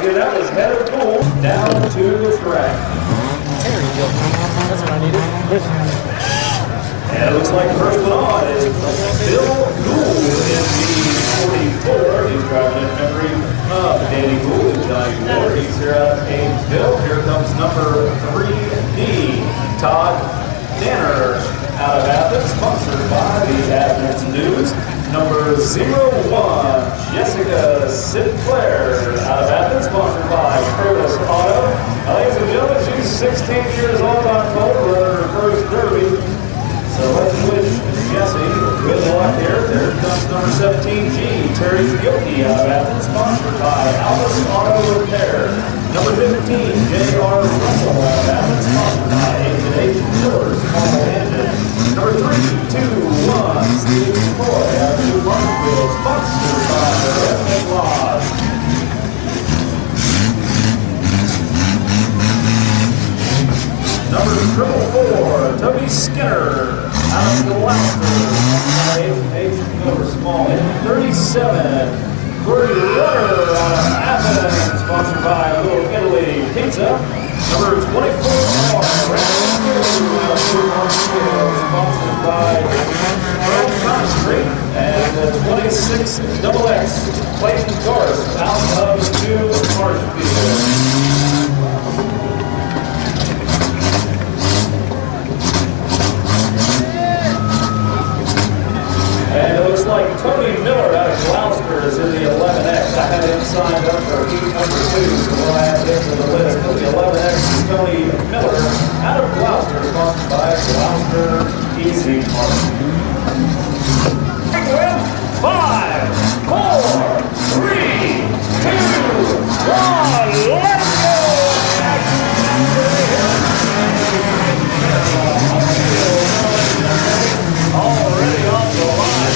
Okay, that was head of pool down to the track. Terry Gill. That's what I needed. And it looks like the first one on is Bill Gould in the 44. He's driving in memory of Danny Gould and Johnny Ward. He's here out of Gainesville. Here comes number 3D, Todd Danner out of Athens, sponsored by the Athens News. Number 01, Jessica Sinclair out of Athens, sponsored by Curtis Auto. Ladies and gentlemen, she's 16 years old on October, running her first derby. So let's wish Jessie good luck here. There comes number 17G, Terry Gilkey out of Athens, sponsored by Alice Auto Repair. Number 15, J.R. Russell out of Athens, sponsored by H&H Miller Small Engine. Number 3, 2, 1, Steve Boy out of New Marshfield, sponsored by the Redneck Lodge. Number 4, Toby Skinner out of Gloucester, H&H Miller Small Engine. 37, Corey Rutter out of Athens, sponsored by Little Italy Pizza. Number 24, Brandon out of New Marshfield, sponsored by Earl Constreet. And the 26 XX, Clayton Garth out of New Marshfield. And it looks like Tony Miller out of Gloucester is in the 11X. I had him signed up for heat number 2, so we'll add him to the list. The 11X is Tony Miller out of Gloucester, sponsored by Gloucester Easy Park. 5, 4, 3, 2, 1, let's go! Already on the line.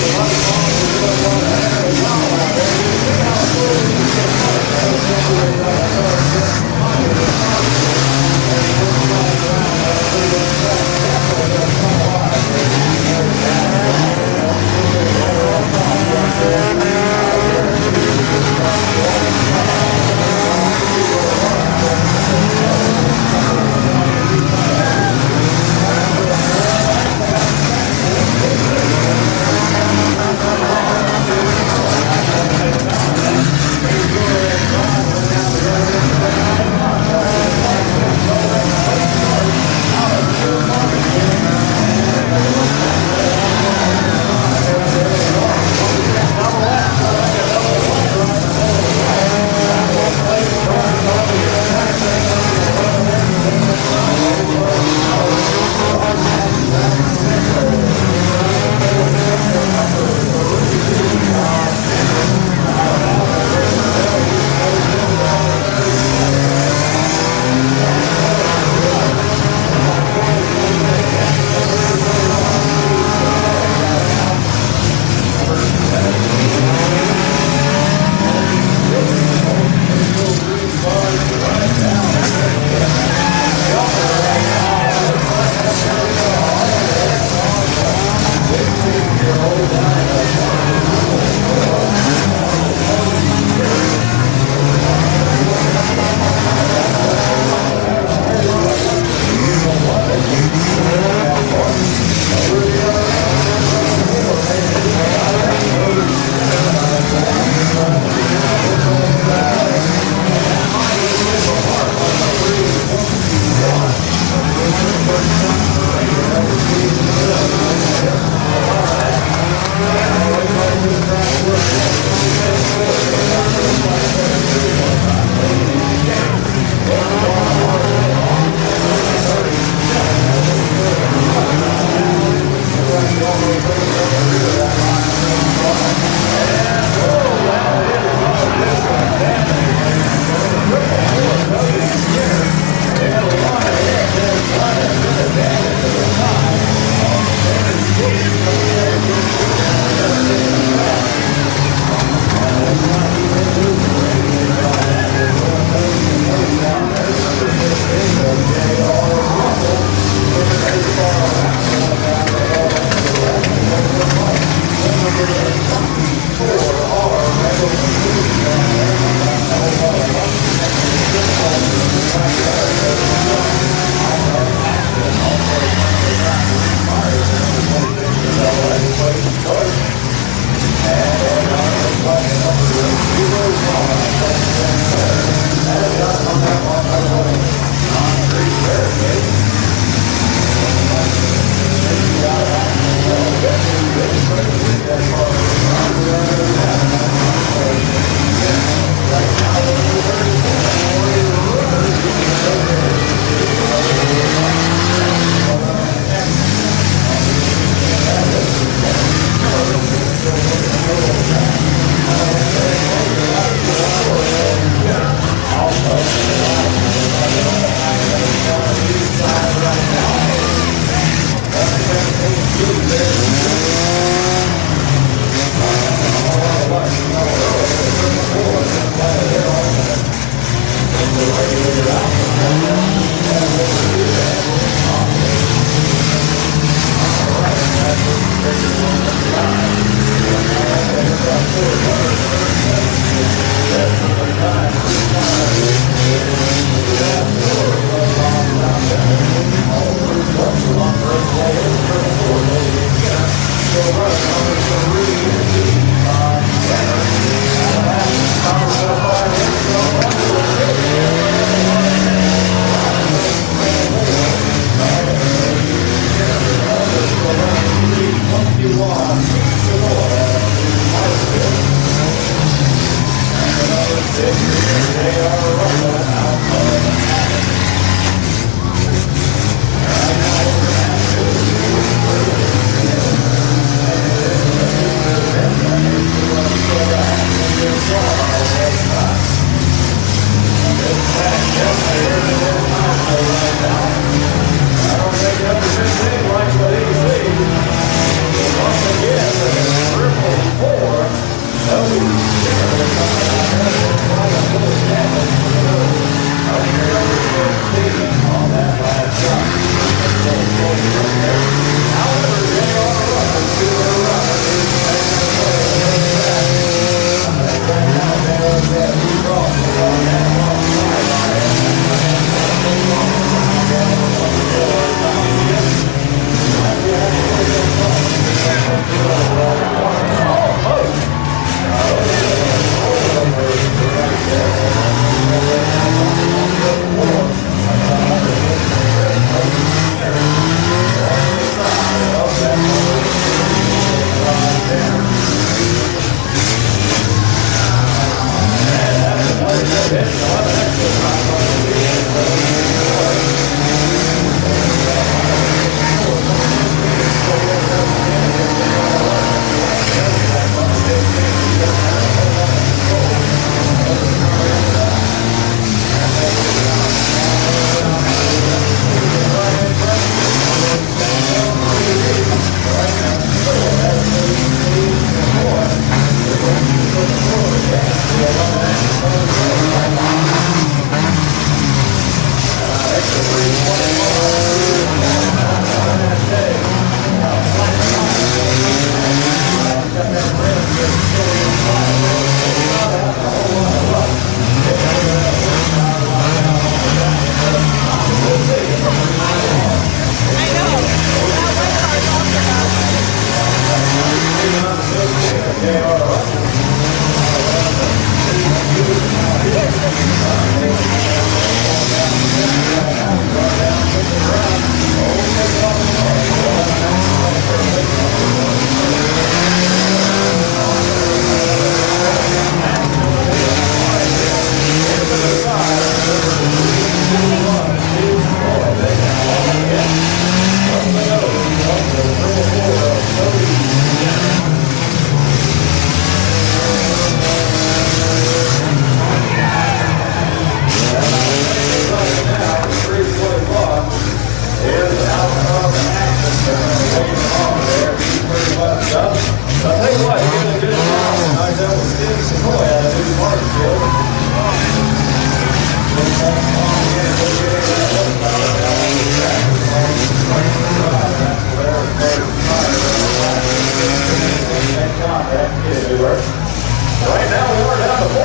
Right now, we are down to 4.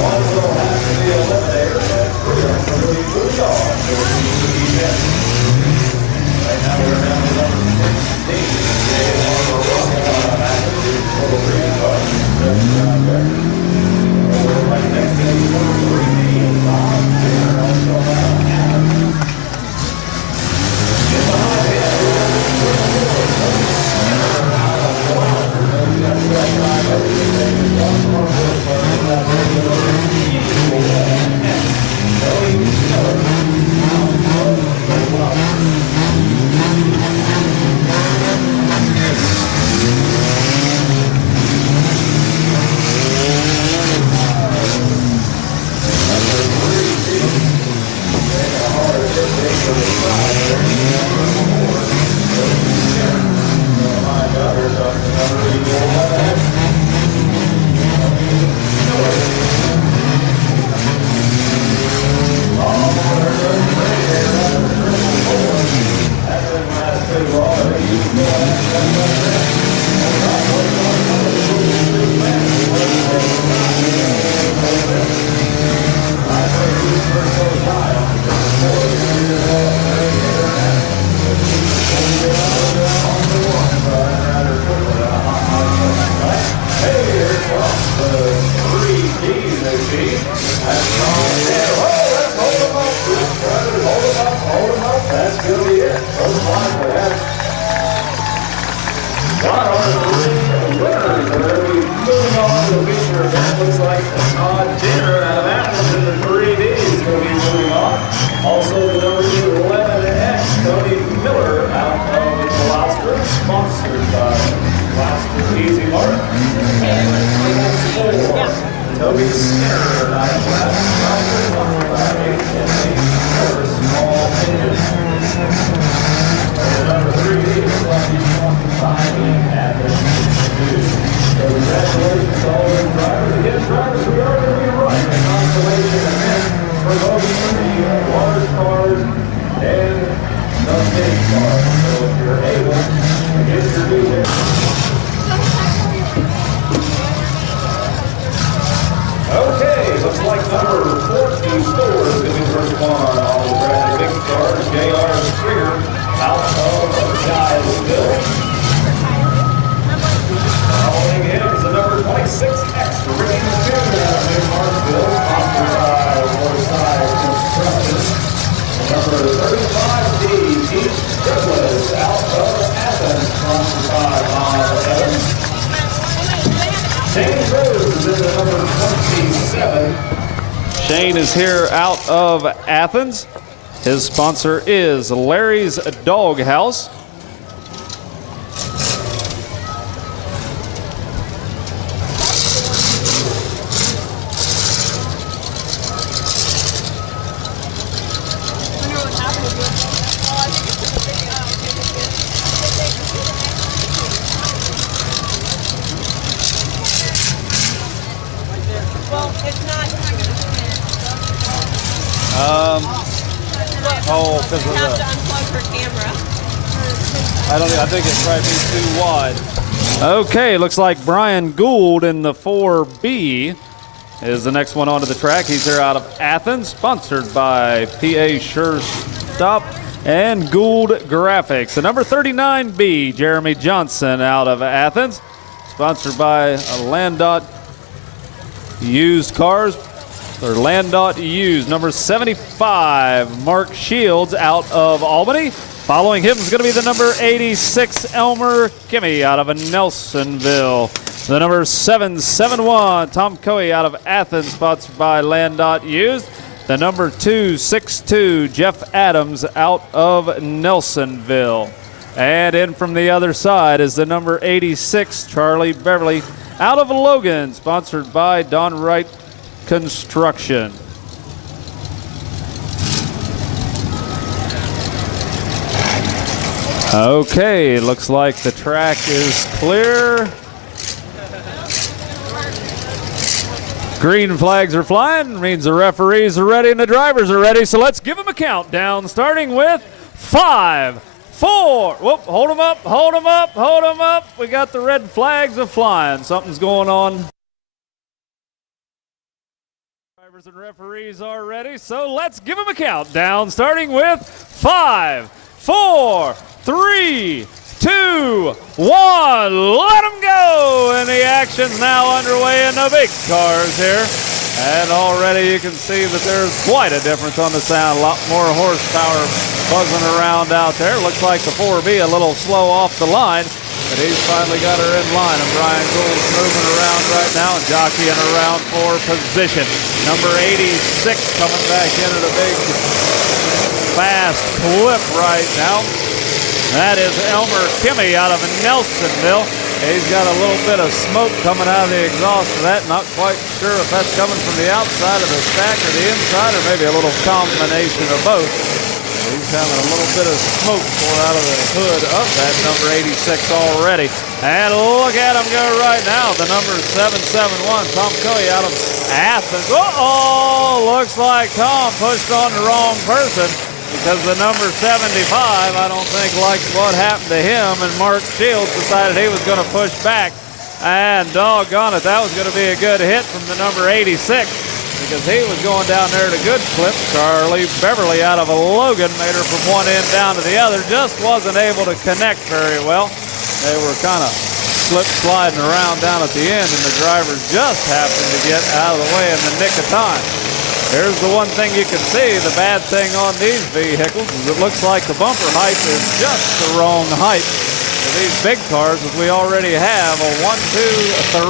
One will have to be eliminated, but 3 are going to be moved on. Right now, we're down to number 16. Right next to number 3, Bob Dinner, also Athens. In behind him, looks like Todd Dinner out of Athens in the 3D is going to be moving on. Also, the number 11X, Tony Miller out of Gloucester, sponsored by Gloucester Easy Mart. And number 4, Toby Skinner out of Gloucester, sponsored by HMA Small Engine. And number 3D is sponsored by Athens. So congratulations to all those drivers. Again, drivers, we are going to be running a consolation event for both the large cars and the big cars. So if you're able to get your details. Okay, looks like number 44 is going to be the first one on all the brand big cars. J.R. Stringer out of Guysville. Following him is the number 26X, Ricky Jr. out of New Marksville, sponsored by Waterside Construction. Number 35D, Keith Douglas out of Athens, sponsored by Bob Evans. Shane Rose is in the number 27. Shane is here out of Athens. His sponsor is Larry's Doghouse. Because of have to unplug her camera. I think it's probably too wide. Okay, looks like Brian Gould in the 4B is the next one onto the track. He's here out of Athens, sponsored by PA Sure Stop and Gould Graphics. The number 39B, Jeremy Johnson out of Athens. Sponsored by Landot Used Cars, or Landot Used. Number 75, Mark Shields out of Albany. Following him is going to be the number 86, Elmer Kimmy out of Nelsonville. The number 771, Tom Coey out of Athens, sponsored by Landot Used. The number 262, Jeff Adams out of Nelsonville. And in from the other side is the number 86, Charlie Beverly out of Logan, sponsored by Don Wright Construction. Okay, looks like the track is clear. Green flags are flying, means the referees are ready and the drivers are ready. So let's give them a countdown, starting with 5, 4. Whoop, hold them up, hold them up, hold them up. We got the red flags are flying. Something's going on. Drivers and referees are ready, so let's give them a countdown, starting with 5, 4, 3, 2, 1. Let them go! And the action's now underway in the big cars here. And already you can see that there's quite a difference on the sound. A lot more horsepower buzzing around out there. Looks like the 4B a little slow off the line, but he's finally got her in line. And Brian Gould's moving around right now and jockeying around for position. Number 86 coming back into the big fast clip right now. That is Elmer Kimmy out of Nelsonville. He's got a little bit of smoke coming out of the exhaust of that. Not quite sure if that's coming from the outside of the stack or the inside, or maybe a little combination of both. He's having a little bit of smoke pour out of the hood of that number 86 already. And look at him go right now. The number 771, Tom Coey out of Athens. Uh-oh, looks like Tom pushed on the wrong person, because the number 75, I don't think, liked what happened to him, and Mark Shields decided he was going to push back. And doggone it, that was going to be a good hit from the number 86, because he was going down there at a good clip. Charlie Beverly out of Logan made her from one end down to the other, just wasn't able to connect very well. They were kind of sliding around down at the end, and the drivers just happened to get out of the way in the nick of time. Here's the one thing you can see, the bad thing on these vehicles is it looks like the bumper height is just the wrong height for these big cars, as we already have a 1,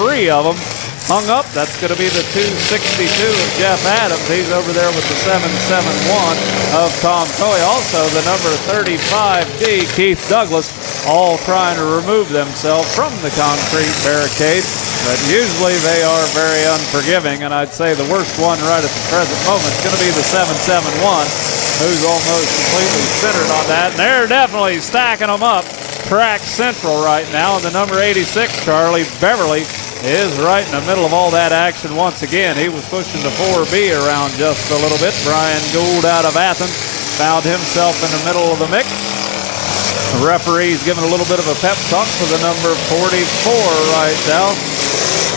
2, 3 of them hung up. That's going to be the 262 of Jeff Adams. He's over there with the 771 of Tom Coey. Also the number 35D, Keith Douglas, all trying to remove themselves from the concrete barricade. But usually they are very unforgiving, and I'd say the worst one right at the present moment is going to be the 771, who's almost completely centered on that. And they're definitely stacking them up. Track central right now, and the number 86, Charlie Beverly, is right in the middle of all that action once again. He was pushing the 4B around just a little bit. Brian Gould out of Athens found himself in the middle of the mix. The referee's giving a little bit of a pep talk for the number 44 right now.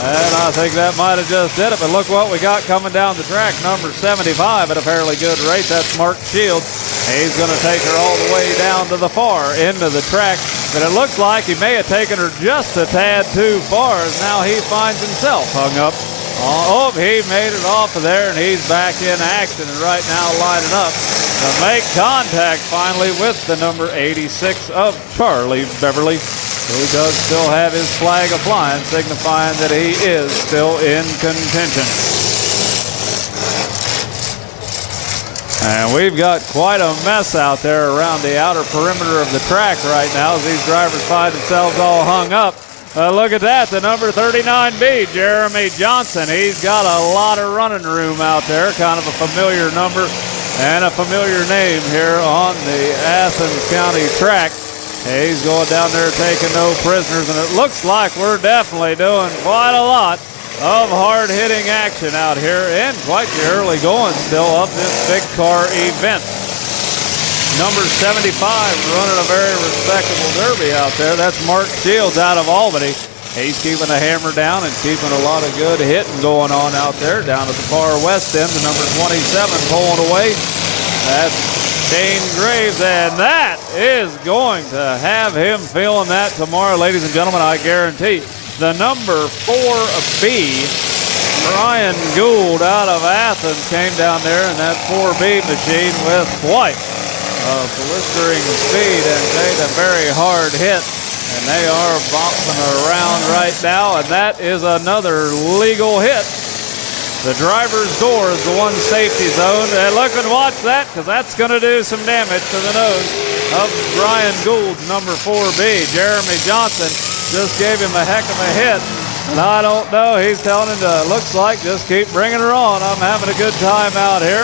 And I think that might have just did it, but look what we got coming down the track. Number 75 at a fairly good rate. That's Mark Shields. He's going to take her all the way down to the far end of the track, but it looks like he may have taken her just a tad too far, as now he finds himself hung up. Oh, he made it off of there, and he's back in action, and right now lining up to make contact finally with the number 86 of Charlie Beverly, who does still have his flag flying, signifying that he is still in contention. And we've got quite a mess out there around the outer perimeter of the track right now as these drivers find themselves all hung up. Look at that, the number 39B, Jeremy Johnson. He's got a lot of running room out there, kind of a familiar number and a familiar name here on the Athens County track. He's going down there taking no prisoners, and it looks like we're definitely doing quite a lot of hard-hitting action out here in quite the early going still of this big car event. Number 75 running a very respectable derby out there. That's Mark Shields out of Albany. He's keeping the hammer down and keeping a lot of good hitting going on out there. Down at the far west end, the number 27 pulling away. That's Shane Graves, and that is going to have him feeling that tomorrow, ladies and gentlemen, I guarantee. The number 4B, Brian Gould out of Athens, came down there in that 4B machine with quite a blistering speed and made a very hard hit. And they are bopping around right now, and that is another legal hit. The driver's door is the one safety zone. And look and watch that, because that's going to do some damage to the nose of Brian Gould's number 4B. Jeremy Johnson just gave him a heck of a hit. And I don't know, he's telling him to, looks like, just keep bringing her on. I'm having a good time out here.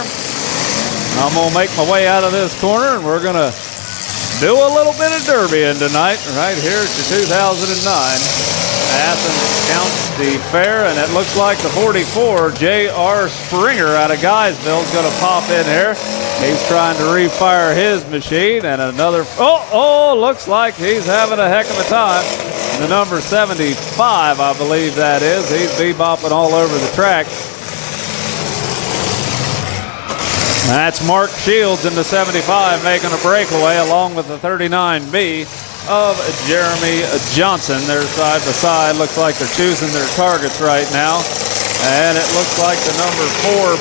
I'm going to make my way out of this corner, and we're going to do a little bit of derbying tonight right here at the 2009 Athens County Fair, and it looks like the 44, J.R. Springer out of Guysville, is going to pop in here. He's trying to refire his machine, and another, looks like he's having a heck of a time. The number 75, I believe that is. He's bebopping all over the track. That's Mark Shields in the 75 making a breakaway along with the 39B of Jeremy Johnson. They're side by side. Looks like they're choosing their targets right now. And it looks like the number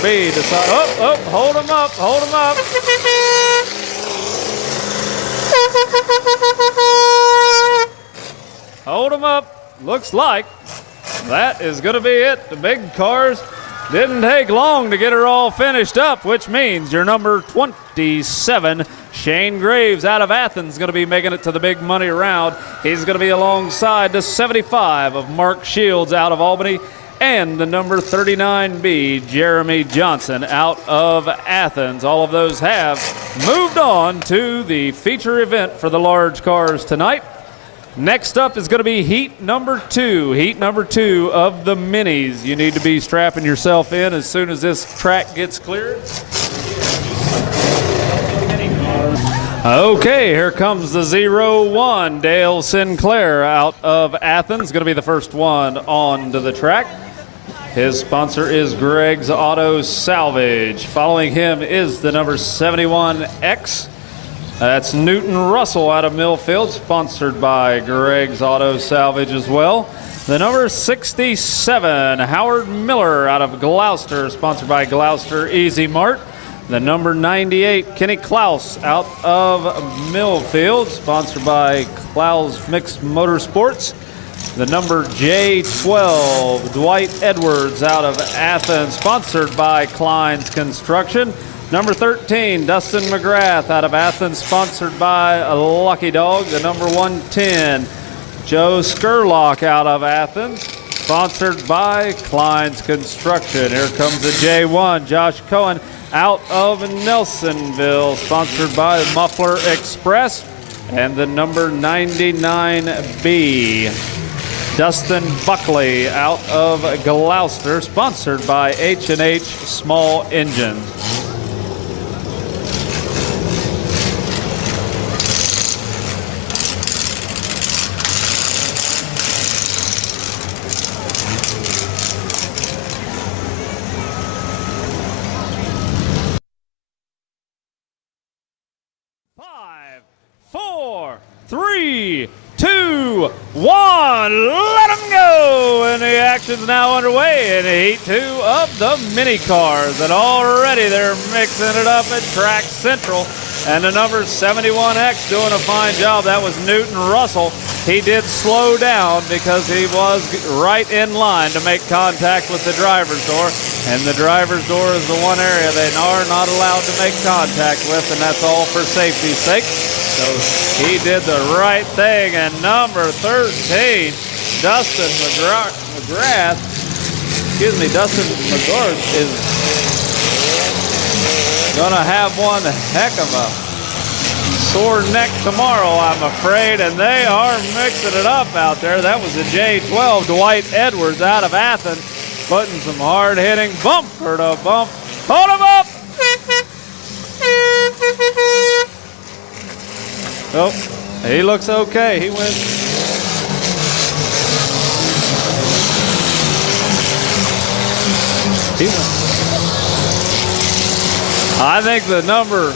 4B decides, hold him up, hold him up. Hold him up. Looks like that is going to be it. The big cars didn't take long to get her all finished up, which means your number 27, Shane Graves out of Athens, is going to be making it to the big money round. He's going to be alongside the 75 of Mark Shields out of Albany and the number 39B, Jeremy Johnson out of Athens. All of those have moved on to the feature event for the large cars tonight. Next up is going to be heat number 2. Heat number 2 of the minis. You need to be strapping yourself in as soon as this track gets cleared. Okay, here comes the 01, Dale Sinclair out of Athens. Going to be the first one onto the track. His sponsor is Greg's Auto Salvage. Following him is the number 71X. That's Newton Russell out of Millfield, sponsored by Greg's Auto Salvage as well. The number 67, Howard Miller out of Gloucester, sponsored by Gloucester Easy Mart. The number 98, Kenny Klaus out of Millfield, sponsored by Klaus Mixed Motorsports. The number J12, Dwight Edwards out of Athens, sponsored by Klein's Construction. Number 13, Dustin McGrath out of Athens, sponsored by Lucky Dog. The number 110, Joe Skurlock out of Athens, sponsored by Klein's Construction. Here comes the J1, Josh Cohen out of Nelsonville, sponsored by Muffler Express. And the number 99B, Dustin Buckley out of Gloucester, sponsored by H&H Small Engines. Five, four, three, two, one, let them go! And the action's now underway in Heat 2 of the mini cars. And already they're mixing it up at Track Central. And the number 71X doing a fine job. That was Newton Russell. He did slow down because he was right in line to make contact with the driver's door. And the driver's door is the one area they are not allowed to make contact with, and that's all for safety's sake. So he did the right thing. And number 13, Dustin McGrath, Dustin McGrath is going to have one heck of a sore neck tomorrow, I'm afraid, and they are mixing it up out there. That was the J12, Dwight Edwards out of Athens, putting some hard-hitting bumper to bump. Hold him up! Oh, he looks okay. He went. I think the number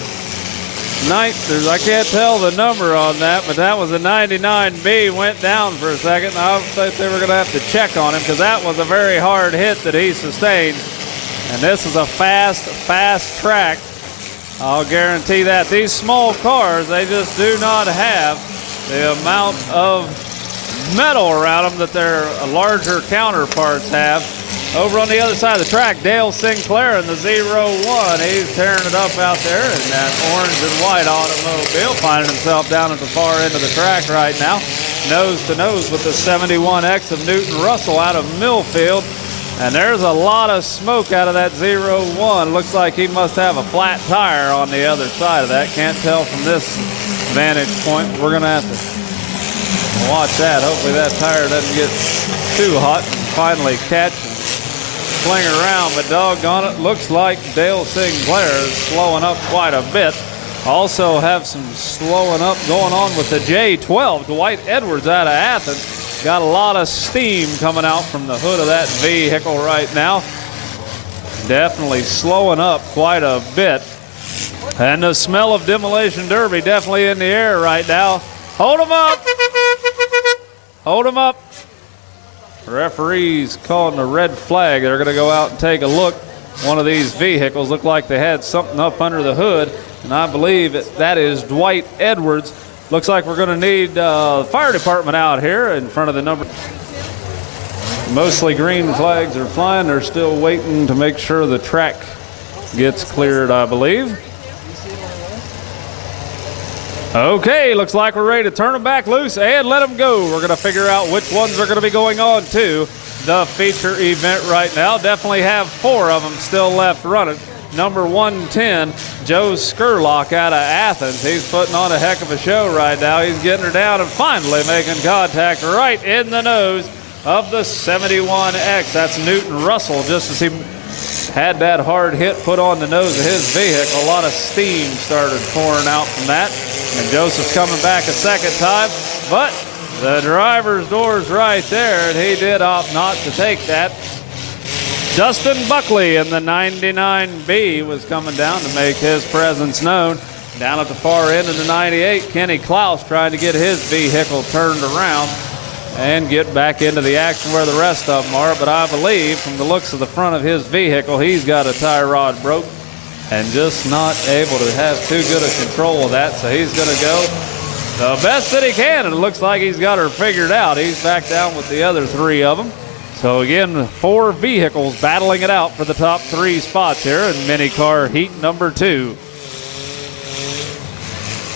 I can't tell the number on that, but that was a 99B. Went down for a second. I thought they were going to have to check on him because that was a very hard hit that he sustained. And this is a fast track. I'll guarantee that. These small cars, they just do not have the amount of metal around them that their larger counterparts have. Over on the other side of the track, Dale Sinclair in the 01. He's tearing it up out there in that orange and white automobile, finding himself down at the far end of the track right now. Nose to nose with the 71X of Newton Russell out of Millfield. And there's a lot of smoke out of that 01. Looks like he must have a flat tire on the other side of that. Can't tell from this vantage point. We're going to have to watch that. Hopefully that tire doesn't get too hot and finally catch and fling around. But doggone it, looks like Dale Sinclair is slowing up quite a bit. Also have some slowing up going on with the J12. Dwight Edwards out of Athens. Got a lot of steam coming out from the hood of that vehicle right now. Definitely slowing up quite a bit. And the smell of Demolition Derby definitely in the air right now. Hold him up. Hold him up. Referees calling the red flag. They're going to go out and take a look. One of these vehicles looked like they had something up under the hood. And I believe that is Dwight Edwards. Looks like we're going to need the fire department out here in front of the number. Mostly green flags are flying. They're still waiting to make sure the track gets cleared, I believe. Okay, looks like we're ready to turn them back loose and let them go. We're going to figure out which ones are going to be going on to the feature event right now. Definitely have 4 of them still left running. Number 110, Joe Skurlock out of Athens. He's putting on a heck of a show right now. He's getting her down and finally making contact right in the nose of the 71X. That's Newton Russell, just as he had that hard hit put on the nose of his vehicle. A lot of steam started pouring out from that. And Joseph's coming back a second time, but the driver's door's right there, and he did opt not to take that. Justin Buckley in the 99B was coming down to make his presence known. Down at the far end of the 98, Kenny Klaus trying to get his vehicle turned around and get back into the action where the rest of them are. But I believe from the looks of the front of his vehicle, he's got a tie rod broke and just not able to have too good a control of that. So he's going to go the best that he can, and it looks like he's got her figured out. He's back down with the other 3 of them. So again, 4 vehicles battling it out for the top 3 spots here in mini car heat number 2.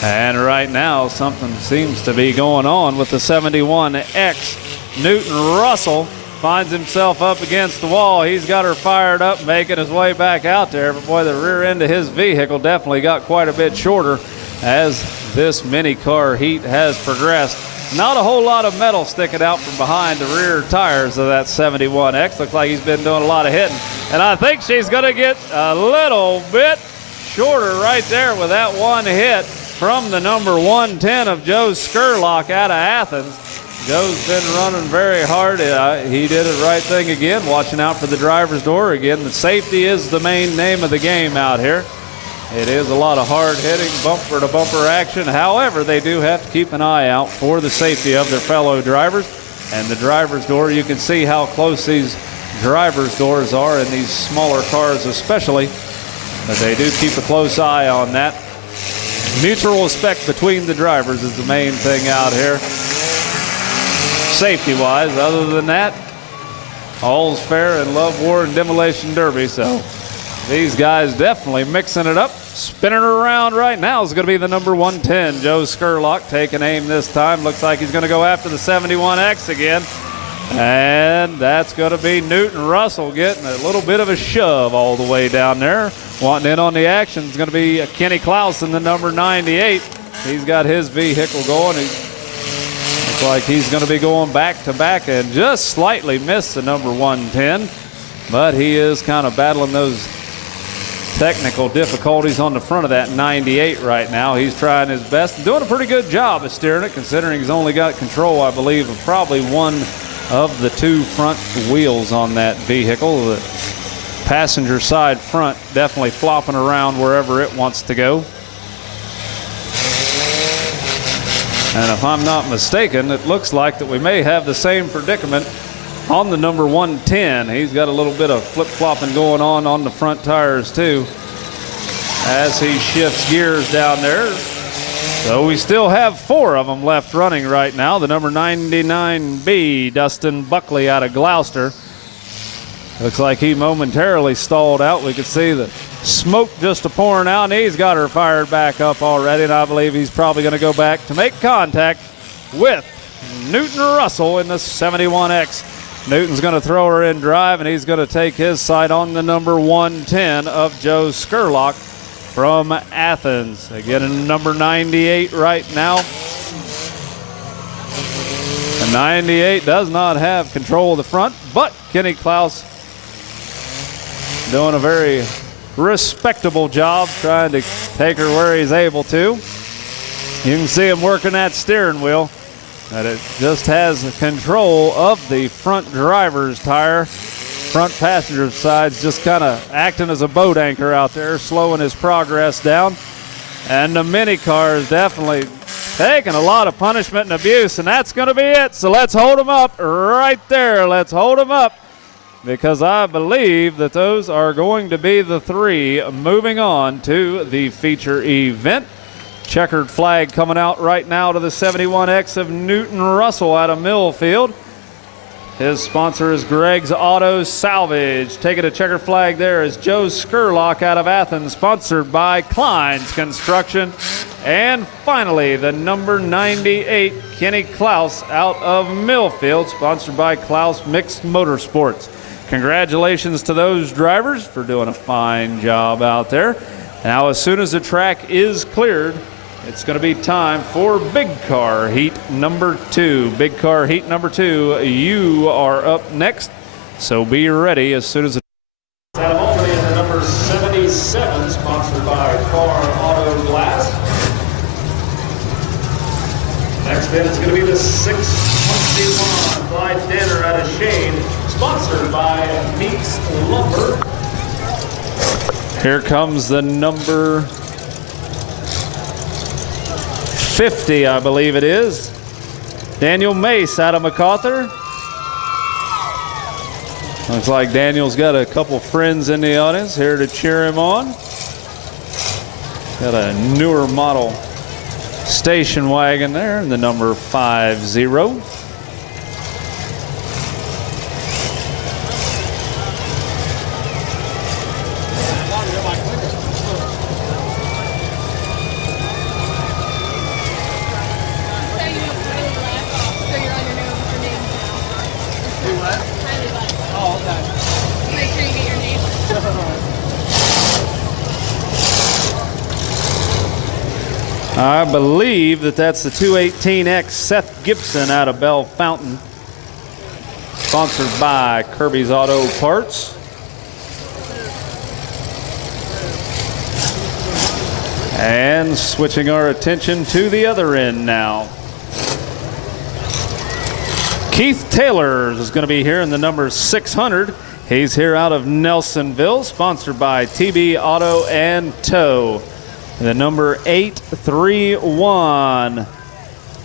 And right now, something seems to be going on with the 71X. Newton Russell finds himself up against the wall. He's got her fired up, making his way back out there. But boy, the rear end of his vehicle definitely got quite a bit shorter as this mini car heat has progressed. Not a whole lot of metal sticking out from behind the rear tires of that 71X. Looks like he's been doing a lot of hitting. And I think she's going to get a little bit shorter right there with that one hit from the number 110 of Joe Skurlock out of Athens. Joe's been running very hard. He did the right thing again, watching out for the driver's door. Again, the safety is the main name of the game out here. It is a lot of hard-hitting, bumper-to-bumper action. However, they do have to keep an eye out for the safety of their fellow drivers. And the driver's door, you can see how close these driver's doors are in these smaller cars especially. But they do keep a close eye on that. Mutual respect between the drivers is the main thing out here. Safety-wise, other than that, all's fair in Love, War, and Demolition Derby. So these guys definitely mixing it up. Spinning around right now is going to be the number 110, Joe Skurlock, taking aim this time. Looks like he's going to go after the 71X again. And that's going to be Newton Russell getting a little bit of a shove all the way down there. Wanting in on the action is going to be Kenny Klaus in the number 98. He's got his vehicle going. Looks like he's going to be going back to back and just slightly missed the number 110. But he is kind of battling those technical difficulties on the front of that 98 right now. He's trying his best, doing a pretty good job of steering it, considering he's only got control, I believe, of probably one of the 2 front wheels on that vehicle. The passenger side front definitely flopping around wherever it wants to go. And if I'm not mistaken, it looks like that we may have the same predicament on the number 110. He's got a little bit of flip-flopping going on the front tires too as he shifts gears down there. So we still have 4 of them left running right now. The number 99B, Dustin Buckley out of Gloucester. Looks like he momentarily stalled out. We could see the smoke just pouring out, and he's got her fired back up already, and I believe he's probably going to go back to make contact with Newton Russell in the 71X. Newton's going to throw her in drive, and he's going to take his side on the number 110 of Joe Skurlock from Athens. Again, in number 98 right now. The 98 does not have control of the front, but Kenny Klaus doing a very respectable job trying to take her where he's able to. You can see him working that steering wheel, that it just has control of the front driver's tire. Front passenger side's just kind of acting as a boat anchor out there, slowing his progress down. And the mini car is definitely taking a lot of punishment and abuse, and that's going to be it. So let's hold them up right there. Let's hold them up, because I believe that those are going to be the 3 moving on to the feature event. Checkered flag coming out right now to the 71X of Newton Russell out of Millfield. His sponsor is Greg's Auto Salvage. Taking a checker flag there is Joe Skurlock out of Athens, sponsored by Klein's Construction. And finally, the number 98, Kenny Klaus out of Millfield, sponsored by Klaus Mixed Motorsports. Congratulations to those drivers for doing a fine job out there. Now, as soon as the track is cleared, it's going to be time for Big Car Heat number 2. Big Car Heat number 2, you are up next, so be ready as soon as Out of Albany is the number 77, sponsored by Car Auto Glass. Next in is going to be the 621, Clyde Danner out of Shane, sponsored by Meeks Lumber. Here comes the number 50, I believe it is. Daniel Mace out of MacArthur. Looks like Daniel's got a couple friends in the audience here to cheer him on. Got a newer model station wagon there, the number 50. I believe that that's the 218X Seth Gibson out of Bell Fountain, sponsored by Kirby's Auto Parts. And switching our attention to the other end now. Keith Taylor is going to be here in the number 600. He's here out of Nelsonville, sponsored by TB Auto and Tow. The number 831,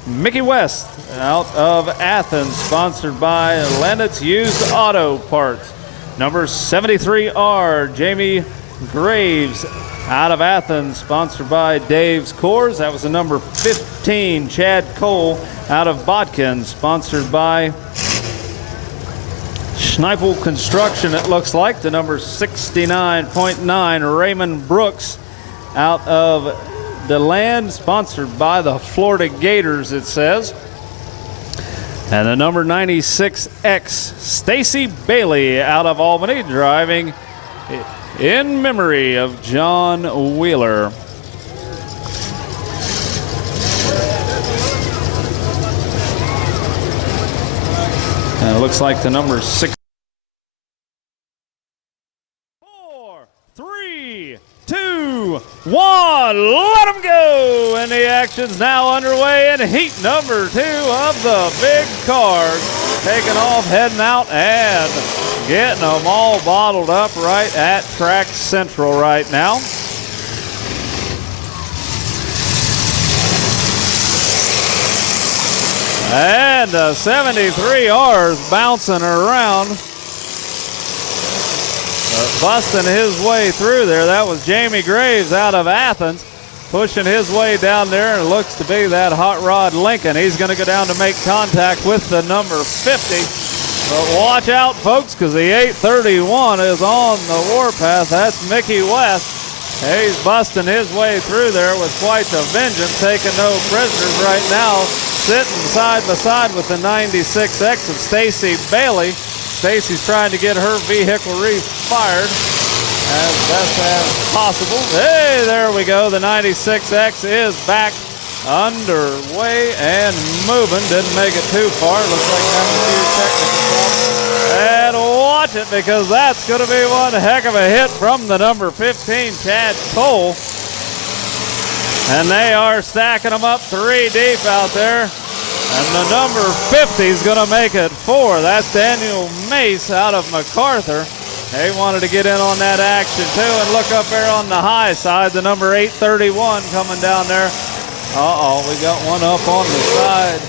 Mickey West out of Athens, sponsored by Landitz Used Auto Parts. Number 73R, Jamie Graves out of Athens, sponsored by Dave's Cores. That was the number 15, Chad Cole out of Bodkin, sponsored by Schneipel Construction, it looks like. The number 69.9, Raymond Brooks out of DeLand, sponsored by the Florida Gators, it says. And the number 96X, Stacy Bailey out of Albany, driving in memory of John Wheeler. And it looks like the number 6. 4, 3, 2, 1, let them go! And the action's now underway in heat number 2 of the big cars. Taking off, heading out, and getting them all bottled up right at Track Central right now. And 73R is bouncing around. Busting his way through there. That was Jamie Graves out of Athens, pushing his way down there, and looks to be that Hot Rod Lincoln. He's going to go down to make contact with the number 50. But watch out, folks, because the 831 is on the warpath. That's Mickey West. He's busting his way through there with quite the vengeance, taking no prisoners right now, sitting side by side with the 96X of Stacy Bailey. Stacy's trying to get her vehicle refired as best as possible. Hey, there we go. The 96X is back underway and moving. Didn't make it too far. Looks like having a few technical problems. And watch it, because that's going to be one heck of a hit from the number 15, Chad Cole. And they are stacking them up 3 deep out there. And the number 50 is going to make it 4. That's Daniel Mace out of MacArthur. They wanted to get in on that action too. And look up there on the high side, the number 831 coming down there. We got one up on the side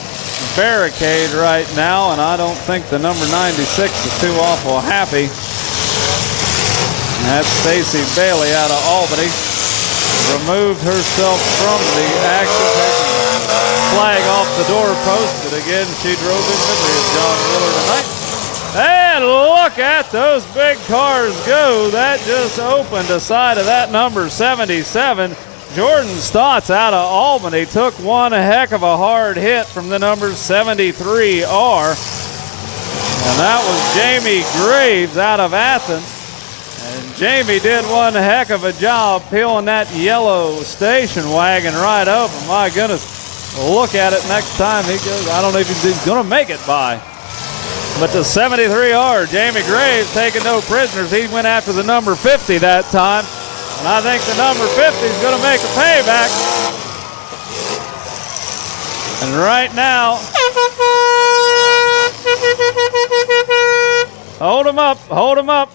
barricade right now, and I don't think the number 96 is too awful happy. And that's Stacy Bailey out of Albany. Removed herself from the action, taking the flag off the doorpost, but again, she drove in victory of John Wheeler tonight. And look at those big cars go. That just opened the side of that number 77. Jordan Stotts out of Albany took one heck of a hard hit from the number 73R. And that was Jamie Graves out of Athens. And Jamie did one heck of a job peeling that yellow station wagon right over. My goodness, look at it next time he goes. I don't know if he's going to make it by. But the 73R, Jamie Graves taking no prisoners. He went after the number 50 that time. And I think the number 50 is going to make a payback. And right now, hold him up, hold him up.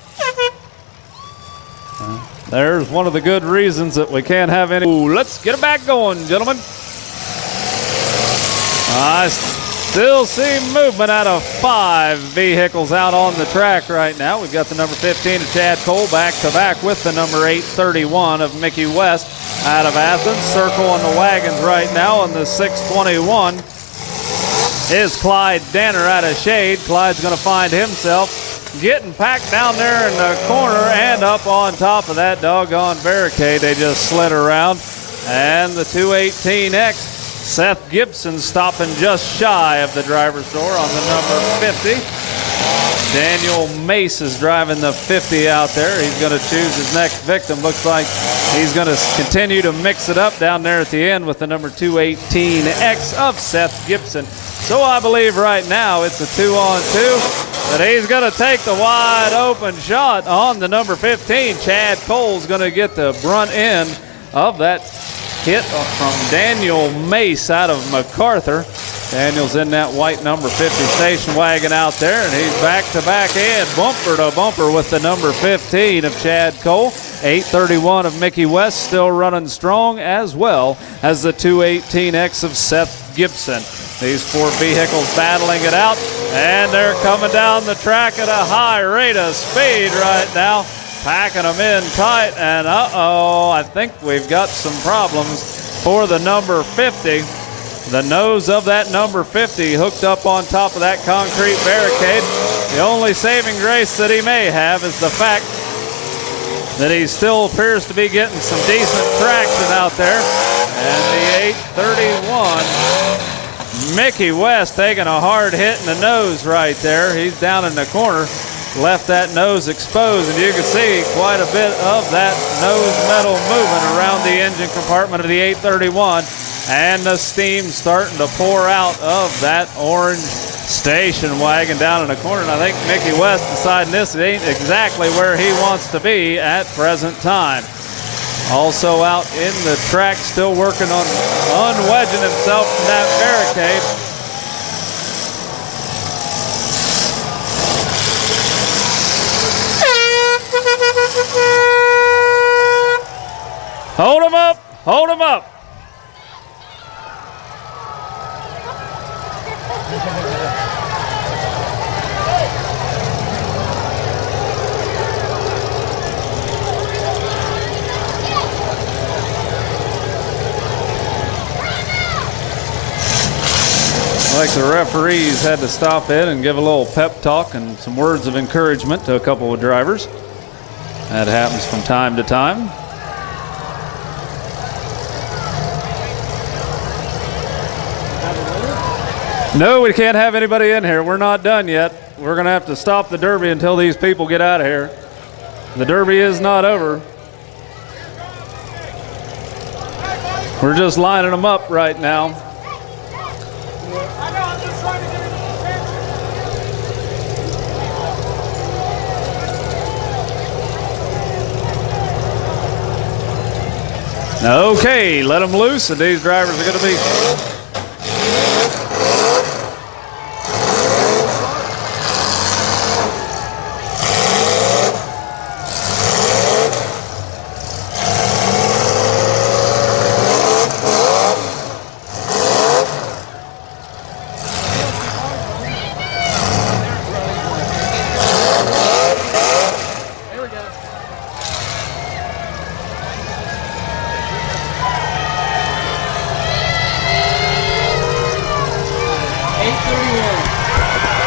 There's one of the good reasons that we can't have any. Ooh, let's get it back going, gentlemen. I still see movement out of 5 vehicles out on the track right now. We've got the number 15 of Chad Cole back to back with the number 831 of Mickey West out of Athens. Circling the wagons right now on the 621 is Clyde Danner out of Shade. Clyde's going to find himself getting packed down there in the corner and up on top of that doggone barricade. They just slid around. And the 218X, Seth Gibson, stopping just shy of the driver's door on the number 50. Daniel Mace is driving the 50 out there. He's going to choose his next victim. Looks like he's going to continue to mix it up down there at the end with the number 218X of Seth Gibson. So I believe right now it's a 2-on-2, but he's going to take the wide open shot on the number 15. Chad Cole's going to get the brunt end of that hit from Daniel Mace out of MacArthur. Daniel's in that white number 50 station wagon out there, and he's back-to-back and bumper to bumper with the number 15 of Chad Cole. 831 of Mickey West still running strong, as well as the 218X of Seth Gibson. These 4 vehicles battling it out, and they're coming down the track at a high rate of speed right now, packing them in tight, and I think we've got some problems for the number 50. The nose of that number 50 hooked up on top of that concrete barricade. The only saving grace that he may have is the fact that he still appears to be getting some decent traction out there. And the 831, Mickey West taking a hard hit in the nose right there. He's down in the corner, left that nose exposed, and you can see quite a bit of that nose metal moving around the engine compartment of the 831. And the steam starting to pour out of that orange station wagon down in the corner. And I think Mickey West deciding this ain't exactly where he wants to be at present time. Also out in the track, still working on unwedging himself from that barricade. Hold him up, hold him up. Like the referees had to stop in and give a little pep talk and some words of encouragement to a couple of drivers. That happens from time to time. No, we can't have anybody in here. We're not done yet. We're going to have to stop the Derby until these people get out of here. The Derby is not over. We're just lining them up right now. Okay, let them loose, and these drivers are going to be...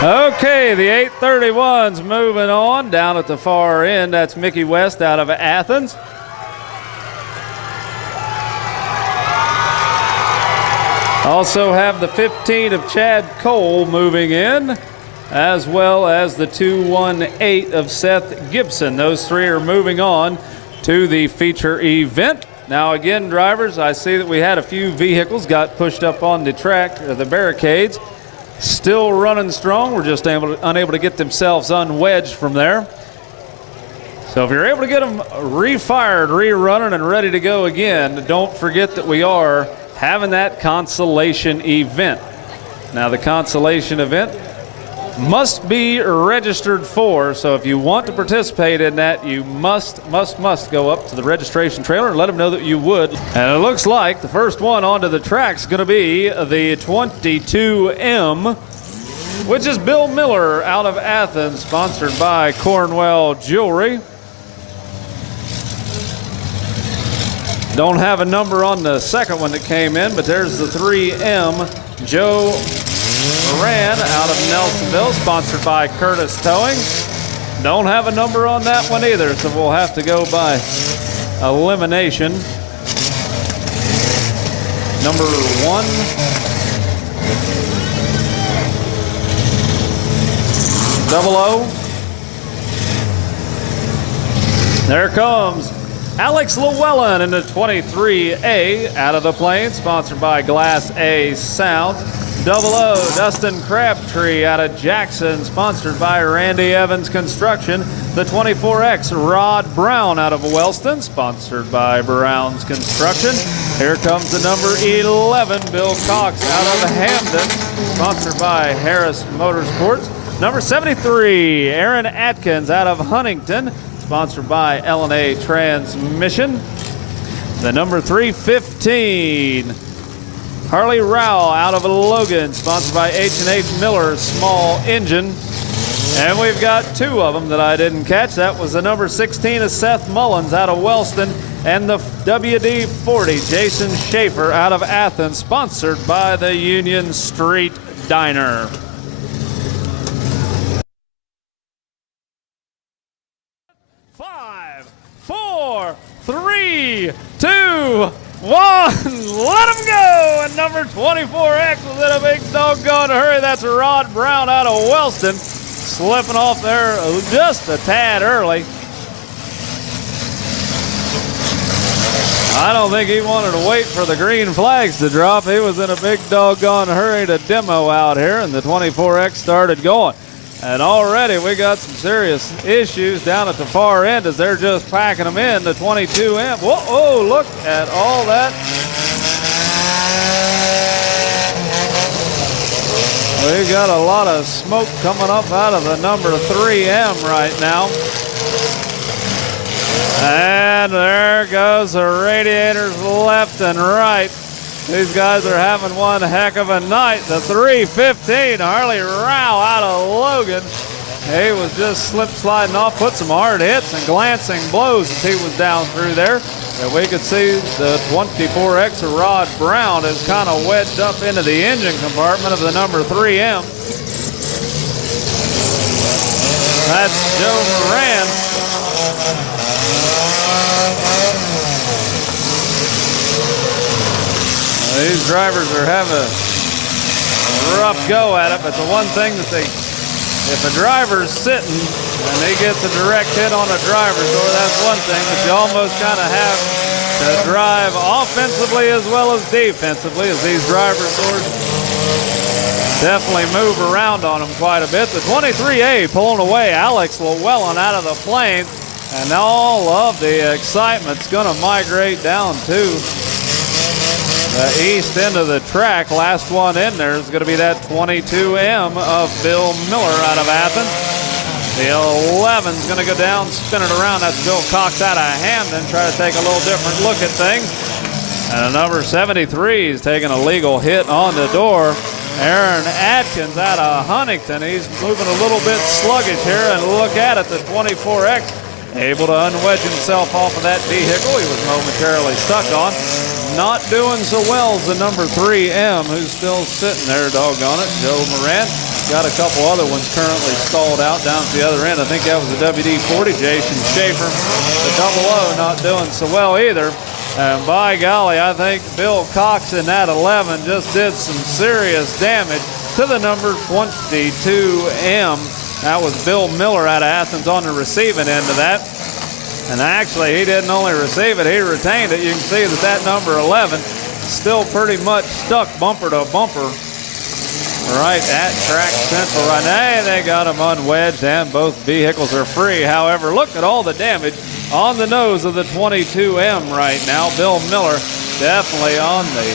Okay, the 831's moving on down at the far end. That's Mickey West out of Athens. Also have the 15 of Chad Cole moving in, as well as the 218 of Seth Gibson. Those three are moving on to the feature event. Now again, drivers, I see that we had a few vehicles got pushed up on the track, or the barricades. Still running strong. We're just unable to get themselves unwedged from there. So if you're able to get them refired, rerunning, and ready to go again, don't forget that we are having that consolation event. Now the consolation event must be registered for, so if you want to participate in that, you must go up to the registration trailer and let them know that you would. And it looks like the first one onto the track is going to be the 22M, which is Bill Miller out of Athens, sponsored by Cornwell Jewelry. Don't have a number on the second one that came in, but there's the 3M, Joe Moran out of Nelsonville, sponsored by Curtis Towing. Don't have a number on that one either, so we'll have to go by elimination. Number 1. Double O. There comes Alex Llewellyn in the 23A out of the Plains, sponsored by Glass A Sound. Double O, Dustin Crabtree out of Jackson, sponsored by Randy Evans Construction. The 24X, Rod Brown out of Wellston, sponsored by Brown's Construction. Here comes the number 11, Bill Cox out of Hamden, sponsored by Harris Motorsports. Number 73, Aaron Atkins out of Huntington, sponsored by L&A Transmission. The number 315, Harley Rao out of Logan, sponsored by H&H Miller Small Engine. And we've got two of them that I didn't catch. That was the number 16 of Seth Mullins out of Wellston, and the WD-40 Jason Schaefer out of Athens, sponsored by the Union Street Diner. Five, four, three, two, 1, let them go! And number 24X was in a big doggone hurry. That's Rod Brown out of Wellston, slipping off there just a tad early. I don't think he wanted to wait for the green flags to drop. He was in a big doggone hurry to demo out here, and the 24X started going. And already we got some serious issues down at the far end as they're just packing them in. The 22M. Whoa, look at all that. We got a lot of smoke coming up out of the number 3M right now. And there goes the radiators left and right. These guys are having one heck of a night. The 315, Harley Rao out of Logan. He was just slip sliding off, put some hard hits and glancing blows as he was down through there. And we could see the 24X of Rod Brown is kind of wedged up into the engine compartment of the number 3M. That's Joe Moran. These drivers are having a rough go at it, but the one thing that if a driver's sitting and he gets a direct hit on a driver's door, that's one thing, but you almost kind of have to drive offensively as well as defensively, as these driver's doors definitely move around on them quite a bit. The 23A pulling away Alex Llewellyn out of the plane, and all of the excitement's going to migrate down to the east end of the track. Last one in there is going to be that 22M of Bill Miller out of Athens. The 11's going to go down, spin it around. That's Bill Cox out of Hamden, try to take a little different look at things. And the number 73 is taking a legal hit on the door. Aaron Atkins out of Huntington. He's moving a little bit sluggish here, and look at it, the 24X able to unwedge himself off of that vehicle he was momentarily stuck on. Not doing so well is the number 3M, who's still sitting there, doggone it. Joe Moran got a couple other ones currently stalled out down to the other end. I think that was the WD-40. Jason Schaefer, the 00, not doing so well either. And by golly, I think Bill Cox in that 11 just did some serious damage to the number 22M. That was Bill Miller out of Athens on the receiving end of that. And actually, he didn't only receive it, he retained it. You can see that that number 11 still pretty much stuck bumper to bumper right at track central right now. Hey, they got him unwedged and both vehicles are free. However, look at all the damage on the nose of the 22M right now. Bill Miller definitely on the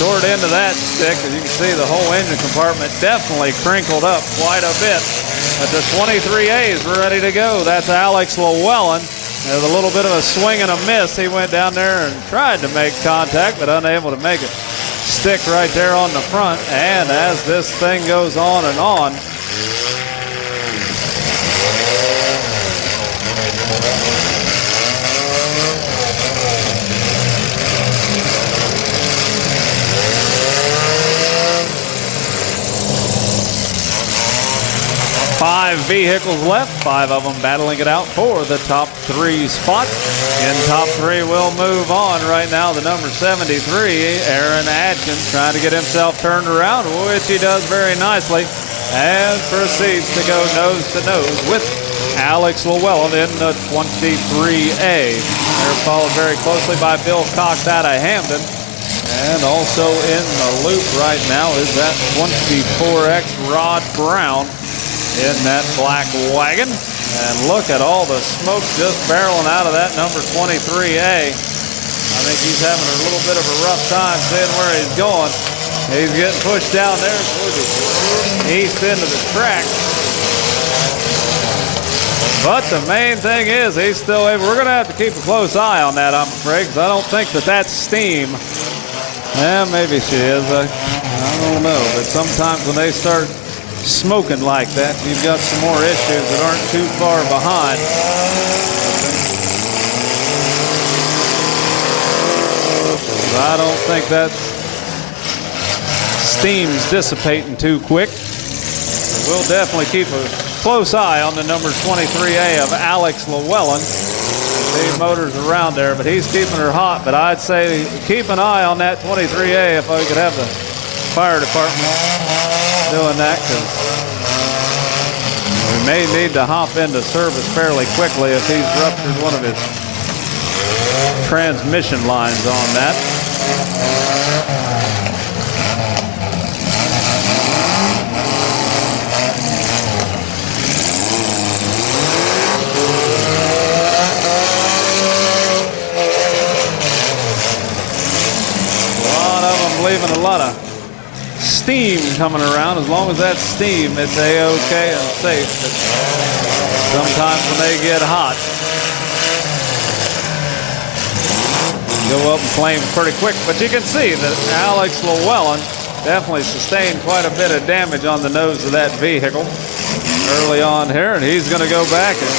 short end of that stick. As you can see, the whole engine compartment definitely crinkled up quite a bit. But the 23A is ready to go. That's Alex Llewellyn. There's a little bit of a swing and a miss. He went down there and tried to make contact, but unable to make it stick right there on the front. And as this thing goes on and on, 5 vehicles left, 5 of them battling it out for the top 3 spot. In top 3 will move on right now. The number 73, Aaron Atkins, trying to get himself turned around, which he does very nicely, and proceeds to go nose to nose with Alex Llewellyn in the 23A. They're followed very closely by Bill Cox out of Hamden. And also in the loop right now is that 24X Rod Brown in that black wagon. And look at all the smoke just barreling out of that number 23A. I think he's having a little bit of a rough time seeing where he's going. He's getting pushed down there towards the east end of the track. But the main thing is he's still able. We're going to have to keep a close eye on that, I'm afraid, because I don't think that that's steam. Yeah, maybe she is. I don't know. But sometimes when they start smoking like that, you've got some more issues that aren't too far behind. I don't think that steam's dissipating too quick. We'll definitely keep a close eye on the number 23A of Alex Llewellyn. These motors around there, but he's keeping her hot. But I'd say keep an eye on that 23A if I could have the fire department doing that, because we may need to hop into service fairly quickly if he's ruptured one of his transmission lines on that. Leaving a lot of steam coming around. As long as that's steam, it's a-okay and safe. But sometimes when they get hot, go up in flames pretty quick. But you can see that Alex Llewellyn definitely sustained quite a bit of damage on the nose of that vehicle early on here, and he's going to go back and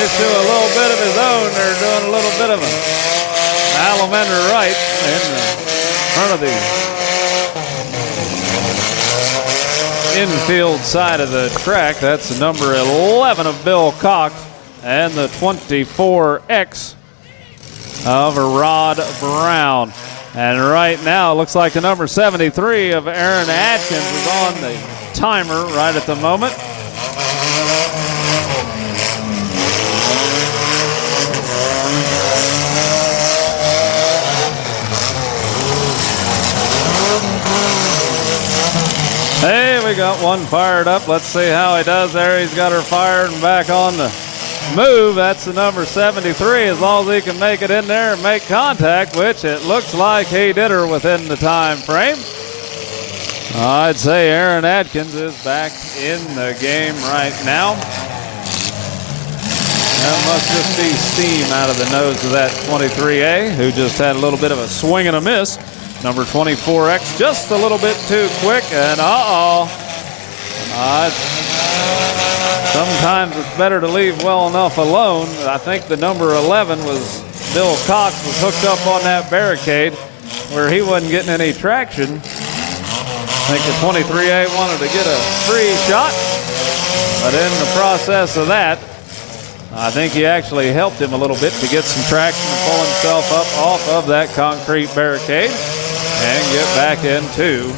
issue a little bit of his own. They're doing a little bit of an Allemande right in front of the infield side of the track. That's the number 11 of Bill Cox and the 24X of Rod Brown. And right now, it looks like the number 73 of Aaron Atkins is on the timer right at the moment. Hey, we got one fired up. Let's see how he does there. He's got her fired and back on the move. That's the number 73. As long as he can make it in there and make contact, which it looks like he did her within the time frame. I'd say Aaron Atkins is back in the game right now. That must just be steam out of the nose of that 23A, who just had a little bit of a swing and a miss. Number 24X just a little bit too quick, and sometimes it's better to leave well enough alone. I think the number 11 was Bill Cox was hooked up on that barricade where he wasn't getting any traction. I think the 23A wanted to get a free shot, but in the process of that, I think he actually helped him a little bit to get some traction and pull himself up off of that concrete barricade and get back into